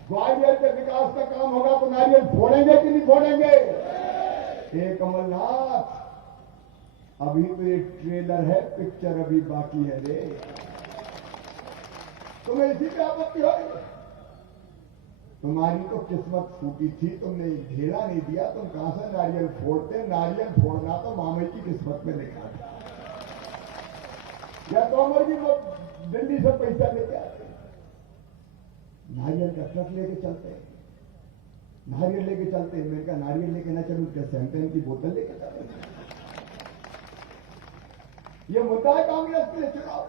ग्वालियर के विकास का काम होगा तो नारियल फोड़ेंगे कि नहीं फोड़ेंगे? हे कमलनाथ, अभी तो ये ट्रेलर है, पिक्चर अभी बाकी है रे। तुम्हें इसी पे आपत्ति हो रही है? तुम्हारी तो किस्मत फूटी थी, तुमने ढेला नहीं दिया, तुम कहां से नारियल फोड़ते? नारियल फोड़ना तो मामे की किस्मत में लिखा था। या तोमर जी लोग दिल्ली से पैसा लेके आते, नारियल का ट्रक लेके चलते हैं, नारियल लेके चलते हैं। मैंने कहा नारियल लेके ना चलूं क्या, शैंपेन की बोतल लेके चलते हैं? ये मुद्दा है कांग्रेस के लिए चुनाव।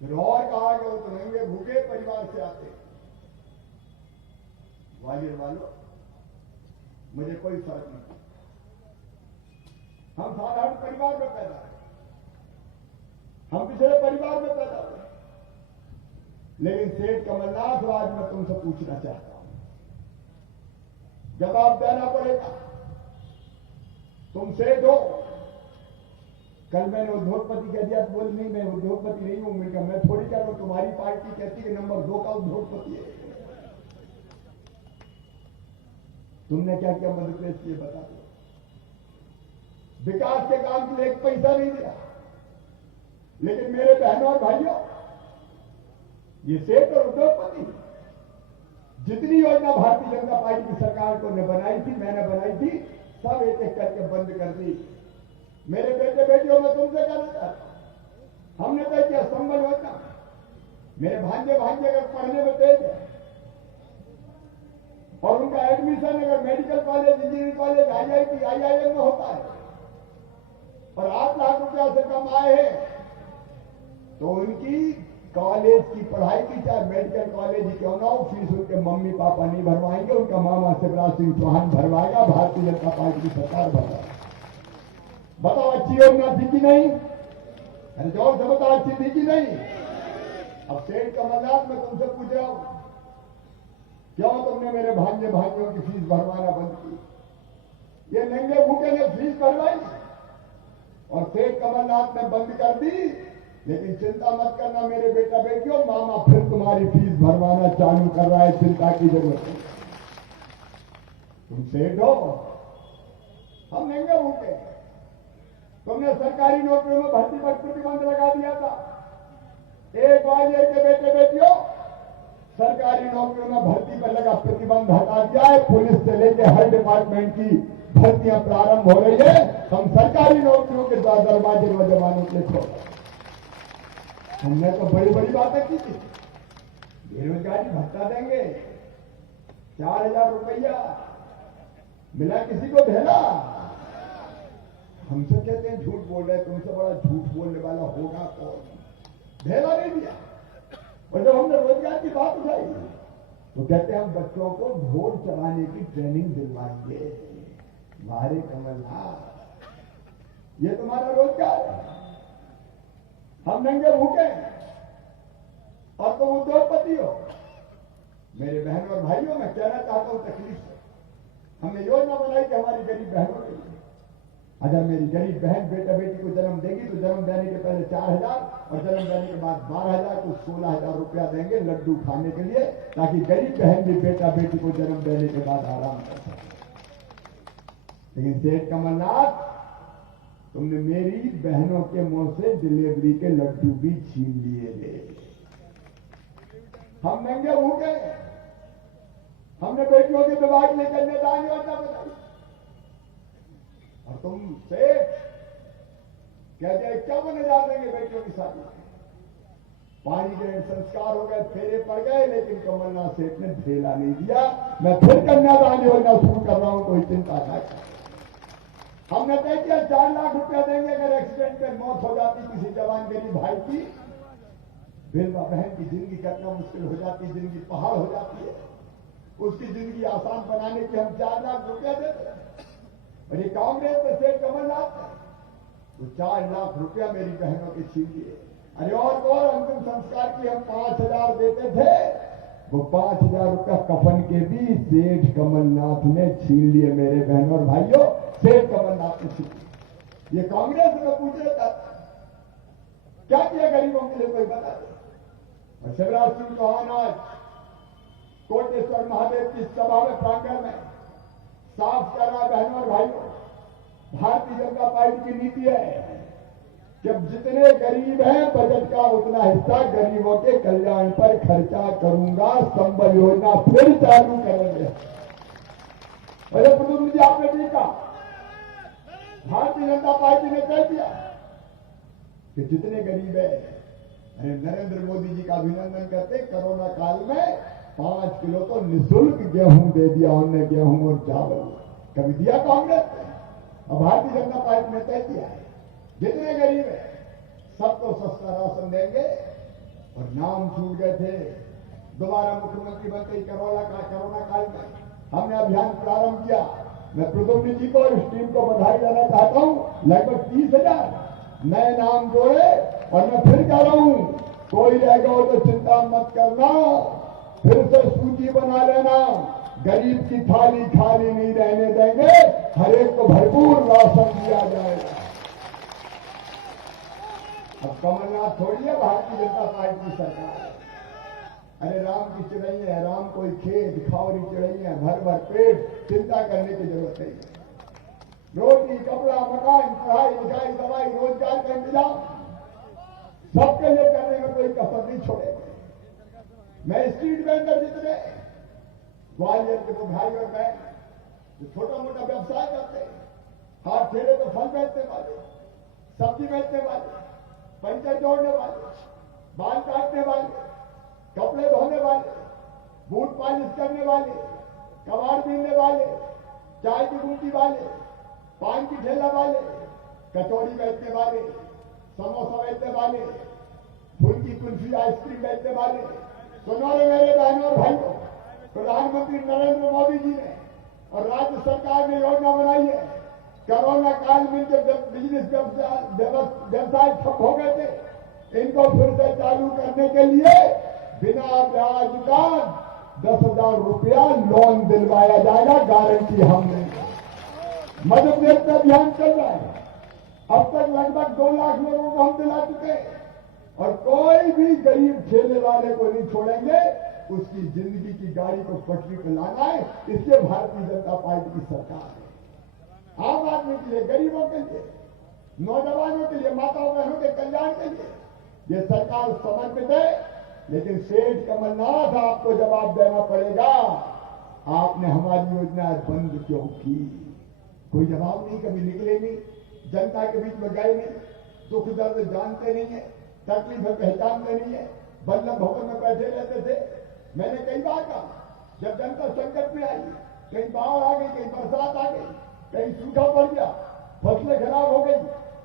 फिर और कहा कि वो तो नंगे भूखे परिवार से आते। ग्वालियर वालों, मुझे कोई फर्क नहीं, हम साधारण परिवार में पैदा हुए, हम पिछले परिवार में पैदा हुए। लेकिन सेठ कमलनाथ, आज मैं तुमसे पूछना चाहता हूं, जवाब देना पड़ेगा। तुम सेठ हो। कल मैंने उद्योगपति कह दिया तो बोल नहीं, मैं उद्योगपति नहीं हूं। मैं थोड़ी कह रहा हूं, तुम्हारी पार्टी कहती है नंबर 2 का उद्योगपति है। तुमने क्या किया मध्य प्रदेश के लिए बता दो। विकास के काम के लिए एक पैसा नहीं दिया। लेकिन मेरे बहनों और भाइयों, ये सेठ और उद्योगपति, जितनी योजना भारतीय जनता पार्टी की सरकार को ने बनाई थी, मैंने बनाई थी, सब एक एक करके बंद कर दी। मेरे बेटे बेटियों में तुमसे कहना चाहता हूं, हमने तय किया संबल योजना। मेरे भांजे अगर पढ़ने में तेज है और उनका एडमिशन अगर medical college, engineering college, IIT, IIM में होता है और 8 लाख रुपया से कम आए हैं तो उनकी कॉलेज की पढ़ाई की, चाहे मेडिकल कॉलेज ही क्यों ना हो, फीस उनके मम्मी पापा नहीं भरवाएंगे, उनका मामा शिवराज सिंह चौहान भरवाएगा, भारतीय जनता पार्टी की सरकार भरवाएगी। बताओ अच्छी योजना थी कि नहीं? अरे जोर से बताओ, अच्छी थी कि नहीं? अब सेठ कमलनाथ, मैं तुमसे पूछ रहा हूं, क्यों तुमने मेरे भांजे भाइयों की फीस भरवाना बंद की? ये नंगे भूखे ने फीस भरवाई और सेठ कमलनाथ ने बंद कर दी। लेकिन चिंता मत करना मेरे बेटा बेटियों, मामा फिर तुम्हारी फीस भरवाना चालू कर रहा है, चिंता की जरूरत नहीं। तुम सेठ हो, हम महंगे भूखे। तुमने सरकारी नौकरियों में भर्ती पर प्रतिबंध लगा दिया था। एक ग्वालियर के बेटे बेटियों, सरकारी नौकरियों में भर्ती पर लगा प्रतिबंध हटा दिया है। पुलिस से लेकर हर डिपार्टमेंट की भर्तियां प्रारंभ हो रही है। हम सरकारी नौकरियों के दरवाजे नौजवानों के खोल। हमने तो बड़ी बड़ी बातें की थी, बेरोजगारी भत्ता देंगे, 4000 रुपया मिला किसी को ढेला। हमसे कहते हैं झूठ बोल रहे, तुमसे बड़ा झूठ बोलने वाला होगा कौन? ढेला नहीं दिया। और जब हमने रोजगार की बात उठाई तो कहते हैं हम बच्चों को ढोल चलाने की ट्रेनिंग दिलवाएंगे। मारे कमलनाथ, ये तुम्हारा रोजगार है। हम नंगे भूखे और तुम उद्योगपति हो। मेरे बहन और भाइयों, मैं कहना चाहता हूं तकलीफ से हमने योजना बनाई कि हमारी गरीब बहनों के लिए अगर मेरी गरीब बहन बेटा बेटी को जन्म देगी तो जन्म देने के पहले 4000 और जन्म देने के बाद 12000 को 16000 रुपया देंगे लड्डू खाने के लिए, ताकि गरीब बहन भी बेटा बेटी को जन्म देने के बाद आराम कर सके। लेकिन सेठ कमलनाथ, तुमने मेरी बहनों के मुंह से डिलीवरी के लड्डू भी छीन लिए थे। हम महंगे भूखे, हमने बेटियों के विवाह के लिए कन्यादान योजना बनाई और तुम सेठ कहते हैं 51,000 देंगे बेटियों की शादी में। पानी ग्रहण संस्कार हो गए, फेरे पड़ गए, लेकिन कमलनाथ सेठ ने ढेला नहीं दिया। मैं फिर कन्यादान योजना शुरू कर रहा हूं, कोई चिंता न कर। हमने तय किया 4 लाख रुपया देंगे अगर एक्सीडेंट में मौत हो जाती किसी जवान गरीब भाई की, बेवा बहन की जिंदगी कटना मुश्किल हो जाती, जिंदगी पहाड़ हो जाती है, उसकी जिंदगी आसान बनाने के हम 4 लाख रुपया देते हैं। और ये कांग्रेस में सेठ कमलनाथ है तो 4 लाख रुपया मेरी बहनों के छीन लिए। अरे और अंतिम संस्कार की हम 5000 देते थे, वो 5000 रुपया कफन के भी सेठ कमलनाथ ने छीन लिए। मेरे बहनों और भाइयों, सेठ कमलनाथ ने छीन लिए। ये कांग्रेस में पूछ रहे था क्या किया गरीबों के लिए, कोई बता दे। और शिवराज सिंह चौहान आज कोटेश्वर महादेव की सभा में प्रांगण में साफ कर रहा, बहनों और भाइयों, भारतीय जनता पार्टी की नीति है जब जितने गरीब हैं बजट का उतना हिस्सा गरीबों के कल्याण पर खर्चा करूंगा। संबल योजना फिर चालू करेंगे। अरे प्रधानमंत्री जी, आपने ठीक कहा, भारतीय जनता पार्टी ने तय किया कि जितने गरीब है, अरे नरेंद्र मोदी जी का अभिनंदन करते, कोरोना काल में 5 किलो तो निःशुल्क गेहूं दे दिया उन्होंने, गेहूं और चावल। कभी दिया कांग्रेस ने? अब भारतीय जनता पार्टी ने तय किया है जितने गरीब है सबको सस्ता राशन देंगे। और नाम छूट गए थे, दोबारा मुख्यमंत्री बनते ही कोरोना काल में हमने अभियान प्रारंभ किया। मैं प्रधानमंत्री जी को और इस टीम को बधाई देना चाहता हूं। लगभग 30,000 नए नाम जोड़े और मैं फिर कह रहा हूं, कोई रह गया हो तो चिंता मत करना, फिर से सूची बना लेना। गरीब की थाली खाली नहीं रहने देंगे, हर एक को भरपूर राशन दिया जाएगा। अब कमलनाथ थोड़ी है भारतीय जनता पार्टी की सरकार है। अरे राम की चिड़ैया है, राम कोई खेत खावरी चिड़ैया, भर भर पेट, चिंता करने की जरूरत नहीं है। रोटी कपड़ा मकान पढ़ाई लिखाई दवाई रोजगार का इंतजाम सबके लिए करने में कोई कसर नहीं छोड़ेगा। मैं स्ट्रीट वेंडर जितने ग्वालियर के तो भाई और बहन जो छोटा मोटा व्यवसाय करते हैं, हाथ ठेले तो फल बेचने वाले, सब्जी बेचने वाले, पंचर जोड़ने वाले, बाल काटने वाले, कपड़े धोने वाले, बूट पॉलिश करने वाले, कबाड़ बीनने वाले, चाय की गुमटी वाले, पान की ठेला वाले, कचौड़ी बेचने वाले, समोसा बेचने वाले, फूल की कुल्फी आइसक्रीम बेचने वाले। सुनो रे मेरे बहनों और भाइयों, प्रधानमंत्री नरेंद्र मोदी जी ने और राज्य सरकार ने योजना बनाई है। कोरोना काल में जब बिजनेस व्यवसाय ठप हो गए थे, इनको फिर से चालू करने के लिए बिना ब्याज का 10,000 रुपया लोन दिलवाया जाएगा, गारंटी हमने। मध्य प्रदेश में अभियान चल रहा है, अब तक लगभग 2 लाख लोगों को हम दिला चुके हैं और कोई भी गरीब ठेले वाले को नहीं छोड़ेंगे। उसकी जिंदगी की गाड़ी को पटरी पर लाना है, इसलिए भारतीय जनता पार्टी की सरकार है। आम आदमी के लिए, गरीबों के लिए, नौजवानों के लिए, माताओं बहनों के कल्याण के लिए ये सरकार समर्पित है। लेकिन सेठ कमलनाथ, आपको जवाब देना पड़ेगा, आपने हमारी योजनाएं बंद क्यों की? कोई जवाब नहीं, कभी निकले नहीं, जनता के बीच में गए नहीं, दुख दर्द जानते नहीं है, तकलीफें पहचानते नहीं है, बल्लभ भवन में बैठे रहते थे। मैंने कई बार कहा, जब जनता संकट में आई, कहीं बाढ़ आ गई, कहीं बरसात आ गई, कहीं सूखा पड़ गया, फसलें खराब हो गई,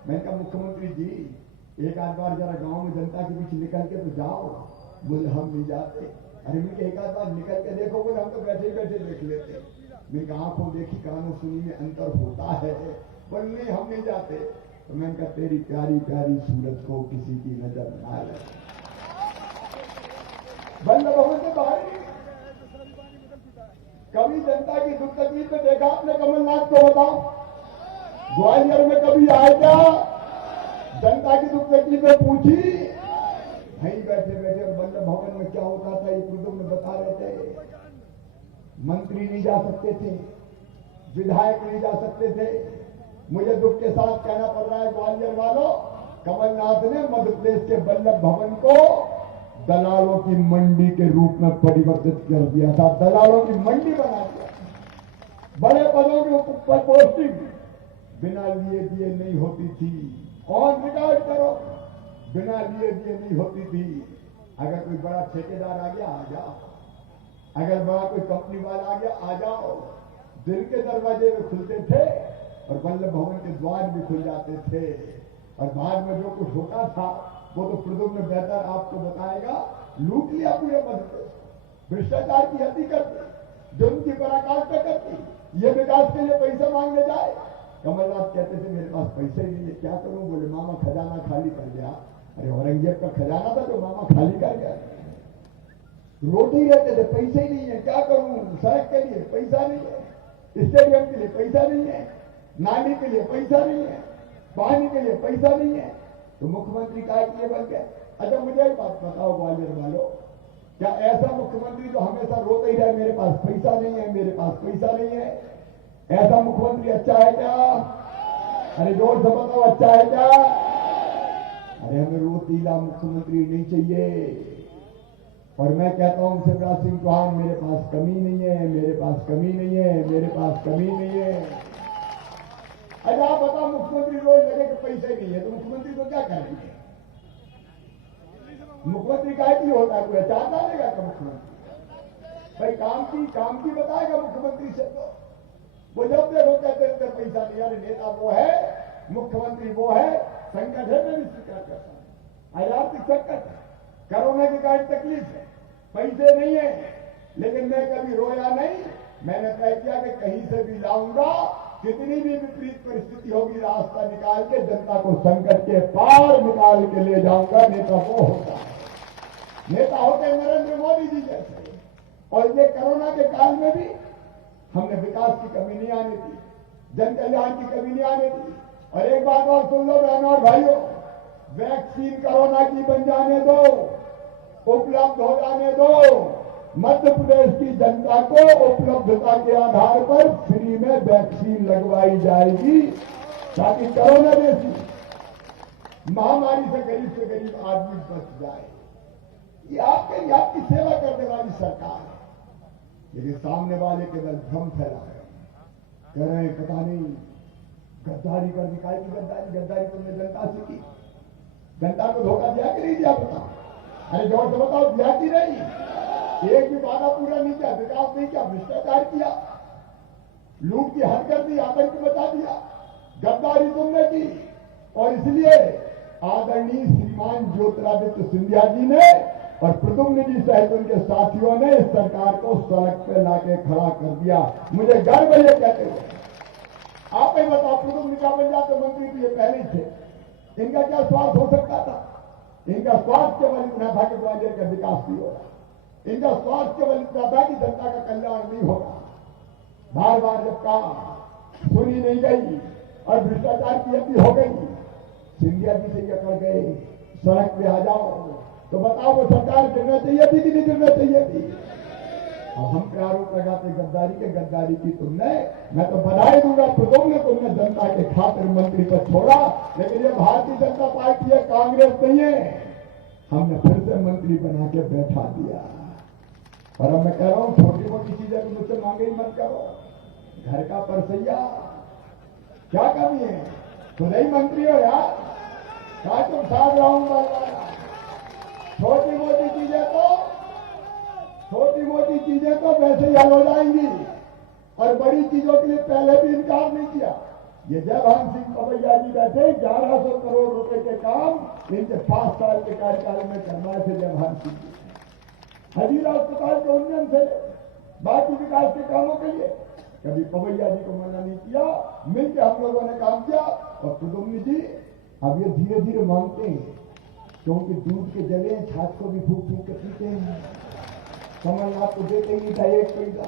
मैंने कहा मुख्यमंत्री जी एक आध बार जरा गांव में जनता के बीच निकल के तो जाओ। बोले हम नहीं जाते। अरे मैंने एक आध बार निकल के देखो, बोले हम तो बैठे बैठे देख लेते। मैंने आंखों देखी कानों सुनी में अंतर होता है, बोले हम नहीं जाते। तो मैंने कहा तेरी प्यारी प्यारी सूरत को किसी की नजर ना लगे। बल्लभ भवन से बाहर नहीं, कभी जनता की दुख तकलीफ में देखा आपने कमलनाथ को? बताओ, ग्वालियर में कभी आए क्या? जनता की दुख तकलीफें पूछी? वहीं बैठे बैठे बल्लभ भवन में क्या होता था ये कुतुब में बता रहे थे। मंत्री नहीं जा सकते थे, विधायक नहीं जा सकते थे। मुझे दुख के साथ कहना पड़ रहा है ग्वालियर वालों, कमलनाथ ने मध्य प्रदेश के बल्लभ भवन को दलालों की मंडी के रूप में परिवर्तित कर दिया था। दलालों की मंडी बना दिया। बड़े पदों के ऊपर पोस्टिंग बिना लिए दिए नहीं होती थी। ऑन रिकॉर्ड करो, बिना लिए दिए नहीं होती थी। अगर कोई बड़ा ठेकेदार आ गया, आ जाओ। अगर बड़ा कोई कंपनी वाला आ गया, आ जाओ। दिल के दरवाजे में खुलते थे और बल्लभ भवन के द्वार भी खुल जाते थे। और बाद में जो कुछ होता था वो तो प्रद्युम्न बेहतर आपको बताएगा। लूट लिया पूरे मध्य प्रदेश, भ्रष्टाचार की हत्या करती, जुर्म की पराकाष्ठा करती। ये विकास के लिए पैसा मांगने जाए, कमलनाथ कहते थे मेरे पास पैसे ही नहीं है, क्या करूं? बोले मामा खजाना खाली कर गया। अरे औरंगजेब का खजाना था जो मामा खाली कर गया। रोटी रहते थे, पैसे ही नहीं है, क्या करूं? सड़क के लिए पैसा नहीं है, स्टेडियम के लिए पैसा नहीं है, नाली के लिए पैसा नहीं है, पानी के लिए पैसा नहीं है। तो मुख्यमंत्री का ये बन गया। अच्छा मुझे एक बात बताओ ग्वालियर वालों, क्या ऐसा मुख्यमंत्री जो हमेशा रोते ही रहे मेरे पास पैसा नहीं है, मेरे पास पैसा नहीं है, ऐसा मुख्यमंत्री अच्छा है क्या? अरे जोर से बताओ, अच्छा है क्या? अरे हमें रोतीला मुख्यमंत्री नहीं चाहिए। और मैं कहता हूं शिवराज सिंह चौहान, मेरे पास कमी नहीं है, मेरे पास कमी नहीं है, मेरे पास कमी नहीं है। अच्छा आप बताओ, मुख्यमंत्री रोज लगे कि पैसे नहीं है तो मुख्यमंत्री तो क्या करेंगे? मुख्यमंत्री का ही होता है, कोई चाहता रहेगा का मुख्यमंत्री? भाई काम की बताएगा मुख्यमंत्री से। तो वो जब देखो कहते हैं पैसा नहीं। अरे नेता वो है, मुख्यमंत्री वो है, संकट है मैं भी स्वीकार करता हूं। आज आर्थिक संकट है, कोरोना की कारण तकलीफ है, पैसे नहीं है, लेकिन मैं कभी रोया नहीं। मैंने तय किया कि कहीं से भी लाऊंगा, कितनी भी विपरीत परिस्थिति होगी रास्ता निकाल के जनता को संकट के पार निकाल के ले जाऊंगा। नेता वो होता है, नेता होते नरेंद्र मोदी जी जैसे। और ये कोरोना के काल में भी हमने विकास की कमी नहीं आने दी, जन कल्याण की कमी नहीं आने दी। और एक बात और सुन लो बहनों और भाइयों, वैक्सीन कोरोना की बन जाने दो, उपलब्ध हो जाने दो। मध्य प्रदेश की जनता को उपलब्धता के आधार पर फ्री में वैक्सीन लगवाई जाएगी, ताकि कोरोना जैसी महामारी से गरीब आदमी बच जाए। ये आपकी सेवा करने वाली सरकार है। लेकिन सामने वाले केवल भ्रम फैला है, कह रहे हैं पता नहीं गद्दारी कर दिखाई की। गद्दारी तुमने जनता से की, जनता को धोखा दिया कि नहीं दिया? बताओ, अरे जोर से बताओ, दिया कि नहीं? एक भी वादा पूरा नहीं किया, विकास नहीं किया, भ्रष्टाचार किया, लूट की हद कर दी, आतंक बचा दिया, गद्दारी तुमने की। और इसलिए आदरणीय श्रीमान ज्योतिरादित्य सिंधिया जी ने और प्रद्युम्न जी सहित उनके साथियों ने इस सरकार को सड़क पे लाके खड़ा कर दिया। मुझे गर्व है ये कहते हुए। आप ही बताओ, प्रद्युम्न का बन जाते मंत्री तो ये पहले थे, इनका क्या स्वार्थ हो सकता था? इनका स्वार्थ केवल इतना था कि ग्वालियर का विकास नहीं हो रहा, इनका स्वार्थ केवल इतना था कि जनता का कल्याण नहीं हो रहा। बार बार जब कहा, सुनी नहीं गई, और भ्रष्टाचार की अति हो गई। सिंधिया जी से ये कर गए, सड़क पे आ जाओ, तो बताओ वो सरकार गिरना चाहिए थी कि नहीं गिरना चाहिए थी? और हम पे आरोप लगाते गद्दारी की तुमने। मैं तो बधाई दूंगा तुमने जनता के खातिर मंत्री पद छोड़ा, लेकिन ये भारतीय जनता पार्टी है, कांग्रेस नहीं है। हमने फिर से मंत्री बना के बैठा दिया। और अब मैं कह रहा हूं छोटी मोटी चीजें भी मुझसे मांगे ही मत करो। घर का परसैया क्या कमी है? तो नहीं मंत्री हो यार, क्या तुम साथ रहूंगा? छोटी मोटी चीजें तो वैसे ही हल हो जाएंगी, और बड़ी चीजों के लिए पहले भी इनकार नहीं किया। ये जयभान सिंह पवैया जी बैठे 1100 करोड़ रुपए के काम इनके 5 साल के कार्यकाल में करवाए थे जयभान सिंह जी। हजीरा अस्पताल के उन्नयन से बाकी विकास के कामों के लिए कभी पवैया जी को मना नहीं किया, मिलकर हम लोगों ने काम किया। और कुटुम्बी जी अब ये धीरे धीरे मांगते हैं, क्योंकि दूध के जले छाछ को भी फूक फूक के पीते हैं। कमलनाथ को देते ही था 1 पैसा,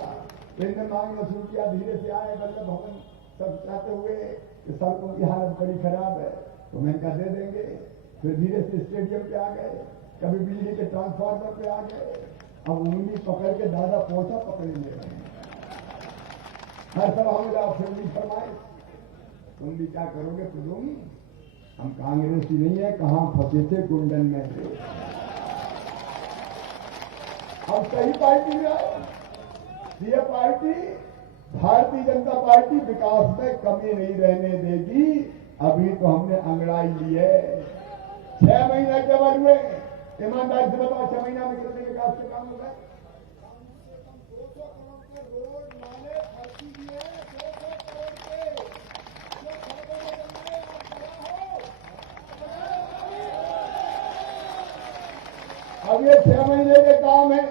इनने मांगना शुरू किया, धीरे से आए बल्लभ भवन सब चाहते हुए कि सड़कों की हालत बड़ी खराब है, तो मैं इनका दे देंगे। फिर धीरे से स्टेडियम पे आ गए, कभी बिजली के ट्रांसफार्मर पे आ गए, अब उंगली पकड़ के दादा पोछा पकड़ ले रहे हैं। हर सभा में आप फिर फरमाए, तुम भी क्या करोगे? तुम हम कांग्रेसी नहीं है, कहां फंसे थे गुंडन में थे, अब सही पार्टी में आए। ये पार्टी भारतीय जनता पार्टी विकास में कमी नहीं रहने देगी। अभी तो हमने अंगड़ाई ली है। 6 महीने केवल हुए, ईमानदारी से बताओ 6 महीना में कितने विकास के काम हो गए? 200 करोड़ के रोड नाले भर्ती दिए, 200 करोड़ के जो सड़कों में बनाए, आप खड़ा हो। अब ये 6 महीने के काम है,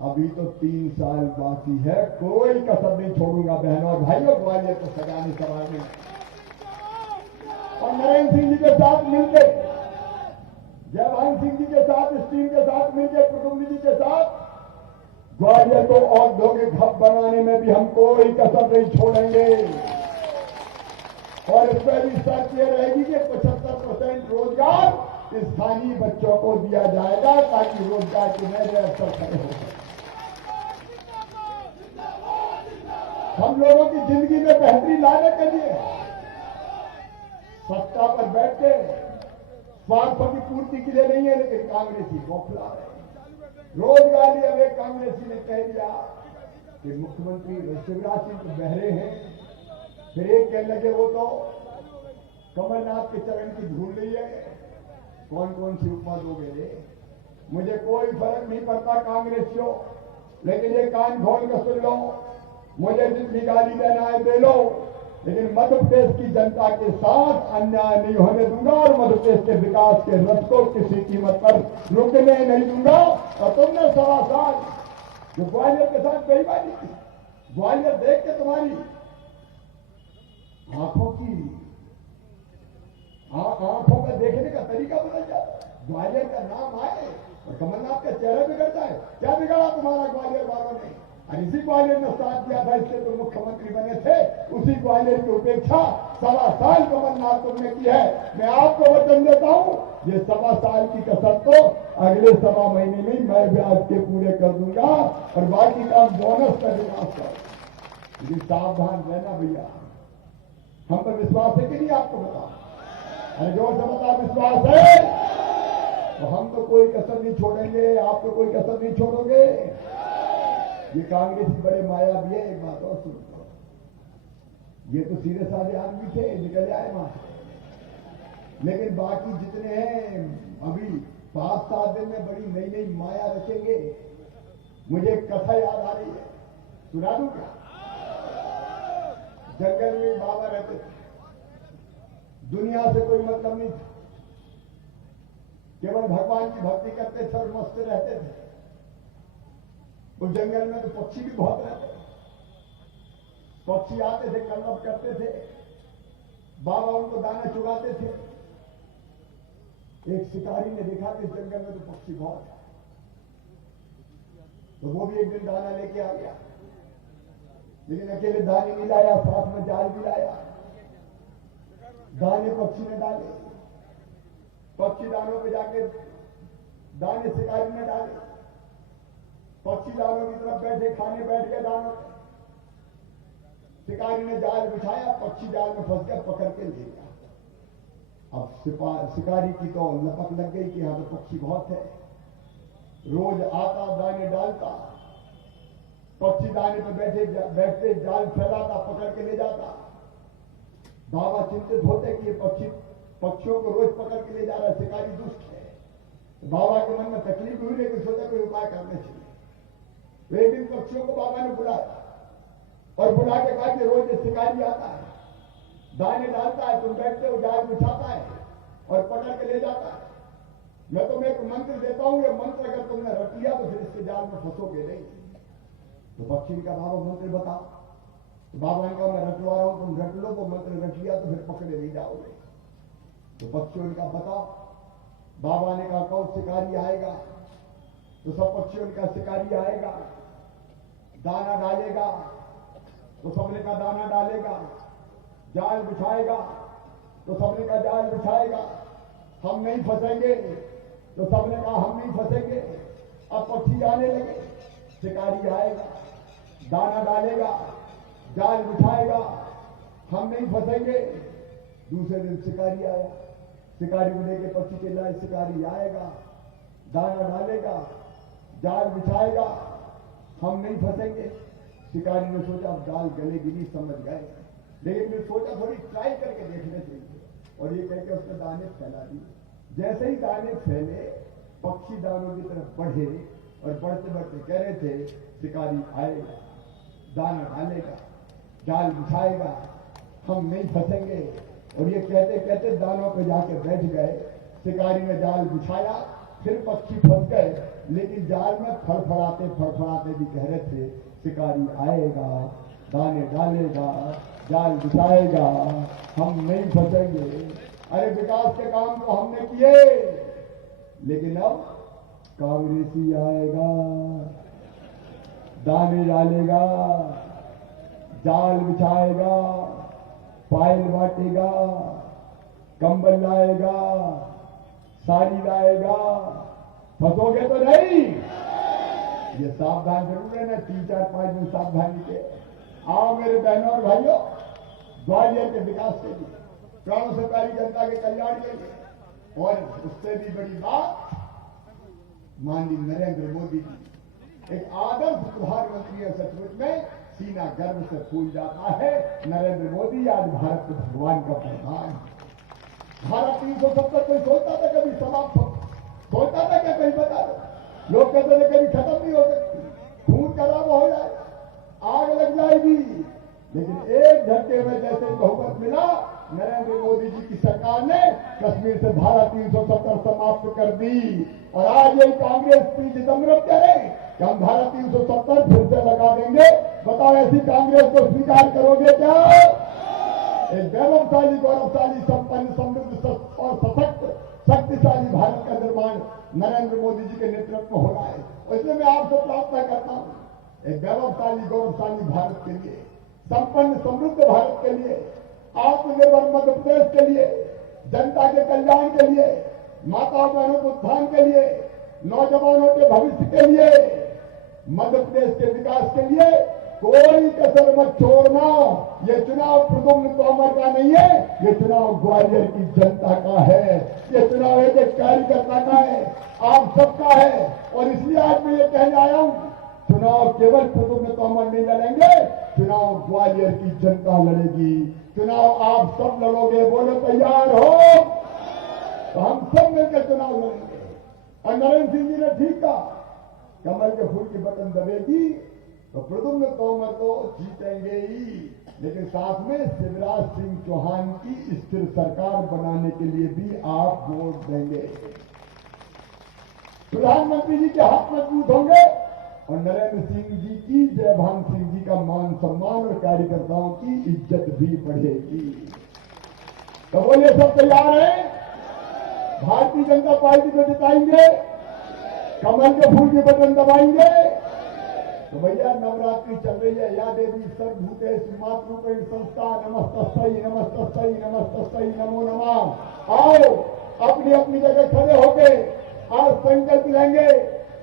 अभी तो 3 साल बाकी है। कोई कसर नहीं छोड़ूंगा बहनों और भाइयों, ग्वालियर को सजाने संवारने। और नरेंद्र सिंह जी के साथ मिलकर, जयभान सिंह जी के साथ, इस टीम के साथ मिलकर, कुटुम्बी जी के साथ ग्वालियर को औद्योगिक हब बनाने में भी हम कोई कसर नहीं छोड़ेंगे। और इसमें भी शर्त यह रहेगी कि 75% रोजगार स्थानीय बच्चों को दिया जाएगा, ताकि रोजगार के नए अवसर खड़े हो सके। हम लोगों की जिंदगी में बेहतरी लाने के लिए सत्ता पर बैठ के स्वार्थों की पूर्ति के लिए नहीं है, लेकिन कांग्रेसी बौखला रहे। रोजगार अब एक कांग्रेसी ने कह दिया कि मुख्यमंत्री शिवराज सिंह तो बहरे हैं, फिर एक कहने लगे वो तो कमलनाथ के चरण की धूल ली है, कौन कौन सी उपमा दोगे रे? मुझे कोई फर्क नहीं पड़ता कांग्रेसियों, लेकिन ये कान खोल कर सुन लो, मुझे जितनी गाली देना है दे लो, लेकिन मध्य प्रदेश की जनता के साथ अन्याय नहीं होने दूंगा, और मध्य प्रदेश के विकास के रथ को किसी कीमत पर रुकने नहीं दूंगा। और तुमने 1.25 साल जो ग्वालियर के साथ बेईमानी की, ग्वालियर देख के तुम्हारी आंखों का देखने का तरीका बदल जाता। ग्वालियर का नाम आए और कमलनाथ का चेहरा बिगड़ जाए। क्या बिगड़ा तुम्हारा ग्वालियर वालों ने? और इसी ग्वालियर ने साथ दिया था, इससे तुम मुख्यमंत्री बने थे। उसी ग्वालियर की उपेक्षा 1.25 साल कमलनाथ तुमने की है। मैं आपको वचन देता हूं, ये 1.25 साल की कसर तो अगले 1.25 महीने में मैं ब्याज के पूरे कर दूंगा, और बाकी काम बोनस का विकास कर। लेकिन सावधान रहना भैया, हम पर विश्वास है कि नहीं आपको बताओ? अरे जोर से बता, विश्वास है तो हम तो कोई कसर नहीं छोड़ेंगे, आप तो कोई कसर नहीं छोड़ोगे। ये कांग्रेस बड़े माया भी है। एक बात और सुन लो, ये तो सीधे साधे आदमी थे, निकल आए वहां से, लेकिन बाकी जितने हैं अभी 5-7 दिन में बड़ी नई नई माया रचेंगे। मुझे एक कथा याद आ रही है, सुना दूं क्या? जंगल में बाबा रहते थे, दुनिया से कोई मतलब नहीं था, केवल भगवान की भक्ति करते थे और मस्त रहते थे। उस जंगल में तो पक्षी भी बहुत रहते थे, पक्षी आते थे, कलरव करते थे, बाबा उनको दाना चुगाते थे। एक शिकारी ने देखा कि इस जंगल में तो पक्षी बहुत है, तो वो भी एक दिन दाना लेके आ गया। लेकिन अकेले दाने नहीं लाया, साथ में जाल भी लाया। दाने पक्षी ने डाले, पक्षी दानों पे जाके दाने शिकारी ने डाले, पक्षी दानों की तरफ बैठे, खाने बैठ गए दानों पे। शिकारी ने जाल बिछाया, पक्षी जाल में फंस गया, पकड़ के ले गया। अब शिकारी की तो लपक लग गई कि यहां तो पक्षी बहुत है। रोज आता, दाने डालता, पक्षी दाने पे बैठते जाल फैलाता, पकड़ के ले जाता। बाबा चिंतित होते कि ये पक्षियों को रोज पकड़ के ले जा रहा है, शिकारी दुष्ट है। बाबा के मन में तकलीफ हुई, लेकिन सोचा कोई उपाय करना चाहिए। एक दिन पक्षियों को बाबा ने बुलाया और बुला के कहा कि रोज शिकारी आता है, दाने डालता है, तुम बैठते हो, जाल बिछाता है और पकड़ के ले जाता है। मैं तुम्हें एक मंत्र देता हूं, ये मंत्र अगर तुमने रट लिया तो फिर इसके जाल में फंसोगे नहीं। तो पक्षी का बाबा मंत्र बताओ। तो बाबा ने कहा मैं रटवा रहा हूं, तुम रट लो, तो मंत्र रट लिया तो फिर पकड़े नहीं जाओगे। तो पक्षियों ने कहा बताओ। बाबा ने कहा कौन शिकारी आएगा। तो सब पक्षियों ने कहा शिकारी आएगा, दाना डालेगा। तो सबने कहा दाना डालेगा। जाल बिछाएगा। तो सबने कहा जाल बिछाएगा। हम नहीं फंसेंगे। तो सबने कहा हम नहीं फंसेंगे। अब पक्षी जाने लगे, शिकारी आएगा, दाना डालेगा, जाल बिछाएगा, हम नहीं फंसेंगे। दूसरे दिन शिकारी आया, शिकारी को लेके पक्षी चिल्लाए शिकारी आएगा, दाना डालेगा, जाल बिछाएगा, हम नहीं फंसेंगे। शिकारी ने सोचा अब जाल गलेगी नहीं, समझ गए, लेकिन फिर सोचा थोड़ी ट्राई करके देखने चाहिए, और ये कहकर उसने दाने फैला दिए। जैसे ही दाने फैले, पक्षी दानों की तरफ बढ़े और बढ़ते बढ़ते कह रहे थे शिकारी आएगा, दाना डालेगा, जाल बिछाएगा, हम नहीं फंसेंगे। और ये कहते कहते दानों पे जाके बैठ गए। शिकारी ने जाल बिछाया, फिर पक्षी फंस गए, लेकिन जाल में फड़फड़ाते फड़फड़ाते भी कह रहे थे शिकारी आएगा, दाने डालेगा, जाल बिछाएगा, हम नहीं फंसेंगे। अरे विकास के काम तो हमने किए, लेकिन अब कांग्रेसी आएगा, दाने डालेगा, जाल बिछाएगा, पायल बांटेगा, कंबल लाएगा, साड़ी लाएगा, फंसोगे तो नहीं। ये सावधान जरूर है ना, 3-4-5 दिन सावधानी के। आओ मेरे बहनों और भाइयों, ग्वालियर के विकास के लिए, प्राणों से प्यारी जनता के कल्याण के लिए, और उससे भी बड़ी बात, माननीय नरेंद्र मोदी जी एक आदर्श प्रधानमंत्री है। सचमुच में सीना गर्व से फूल जाता है। नरेंद्र मोदी आज भारत के भगवान का प्रधान है। भारत 370 कोई सोचता था कभी समाप्त हो, सोचता था क्या कहीं बता दो। लोग कहते थे कभी खत्म नहीं हो सकती, खून खराब हो जाएगा, आग लग जाएगी, लेकिन एक झटके में जैसे बहुमत मिला, नरेंद्र मोदी जी की सरकार ने कश्मीर से धारा 370 समाप्त कर दी। और आज ये कांग्रेस पी चिदम्बरम कह रहे कि हम धारा 370 फिर से लगा देंगे। बताओ ऐसी कांग्रेस को स्वीकार करोगे क्या? एक वैभवशाली, गौरवशाली, संपन्न, समृद्ध और सशक्त, शक्तिशाली भारत का निर्माण नरेंद्र मोदी जी के नेतृत्व में हो रहा है। और इसलिए मैं आपसे प्रार्थना करता हूं, एक वैभवशाली, गौरवशाली भारत के लिए, संपन्न समृद्ध भारत के लिए, आत्मनिर्भर मध्य प्रदेश के लिए, जनता के कल्याण के लिए, माता बहनों के उत्थान के लिए, नौजवानों के भविष्य के लिए, मध्य प्रदेश के विकास के लिए कोई कसर मत छोड़ना। ये चुनाव प्रद्युम्न तोमर का नहीं है, ये चुनाव ग्वालियर की जनता का है, ये चुनाव एक कार्यकर्ता का है, आप सबका है। और इसलिए आज मैं ये कहने आया हूं, चुनाव केवल प्रद्युम्न तोमर नहीं लड़ेंगे, चुनाव ग्वालियर की जनता लड़ेगी। चुनाव आप सब लड़ोगे, बोलो तैयार हो? तो हम सब मिलकर चुनाव लड़ेंगे। और नरेंद्र सिंह जी ने ठीक कहा, कमल के फूल की बटन दबेगी तो प्रद्युम्न तोमर तो जीतेंगे ही, लेकिन साथ में शिवराज सिंह चौहान की स्थिर सरकार बनाने के लिए भी आप वोट देंगे। प्रधानमंत्री जी के हाथ मजबूत होंगे और नरेंद्र सिंह जी की, जयभान सिंह जी का मान सम्मान और कार्यकर्ताओं की इज्जत भी बढ़ेगी। तो बोलिए सब तैयार हैं? भारतीय जनता पार्टी को जिताएंगे, कमल के फूल के बटन दबाएंगे। तो भैया नवरात्रि चल रही है, या देवी सर्वभूतेष मातृरूपेण संस्था नमस्तस्यै नमस्तस्यै नमस्तस्यै नमो नमः। आओ अपनी अपनी जगह खड़े होके आज संकल्प लेंगे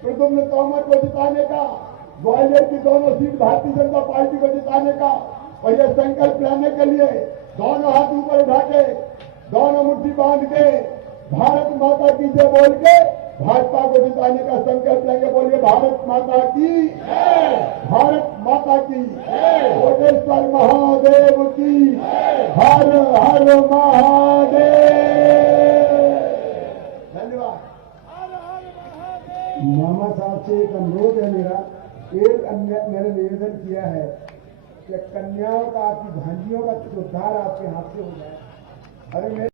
प्रद्युम्न तोमर को जिताने का, ग्वालियर की दोनों सीट भारतीय जनता पार्टी को जिताने का। और ये संकल्प लेने के लिए दोनों हाथ ऊपर उठा के, दोनों मुट्ठी बांध के, भारत माता की जय बोल के भाजपा को जिताने का संकल्प लेंगे। बोलिए भारत माता की, भारत माता की, कोटेश्वर महादेव की, हर हर महादेव। धन्यवाद। मामा साहब से एक अनुरोध है मेरा, मैंने निवेदन किया है कि कन्याओं का, आपकी भांजियों का उद्धार आपके हाथ से हो जाए। अरे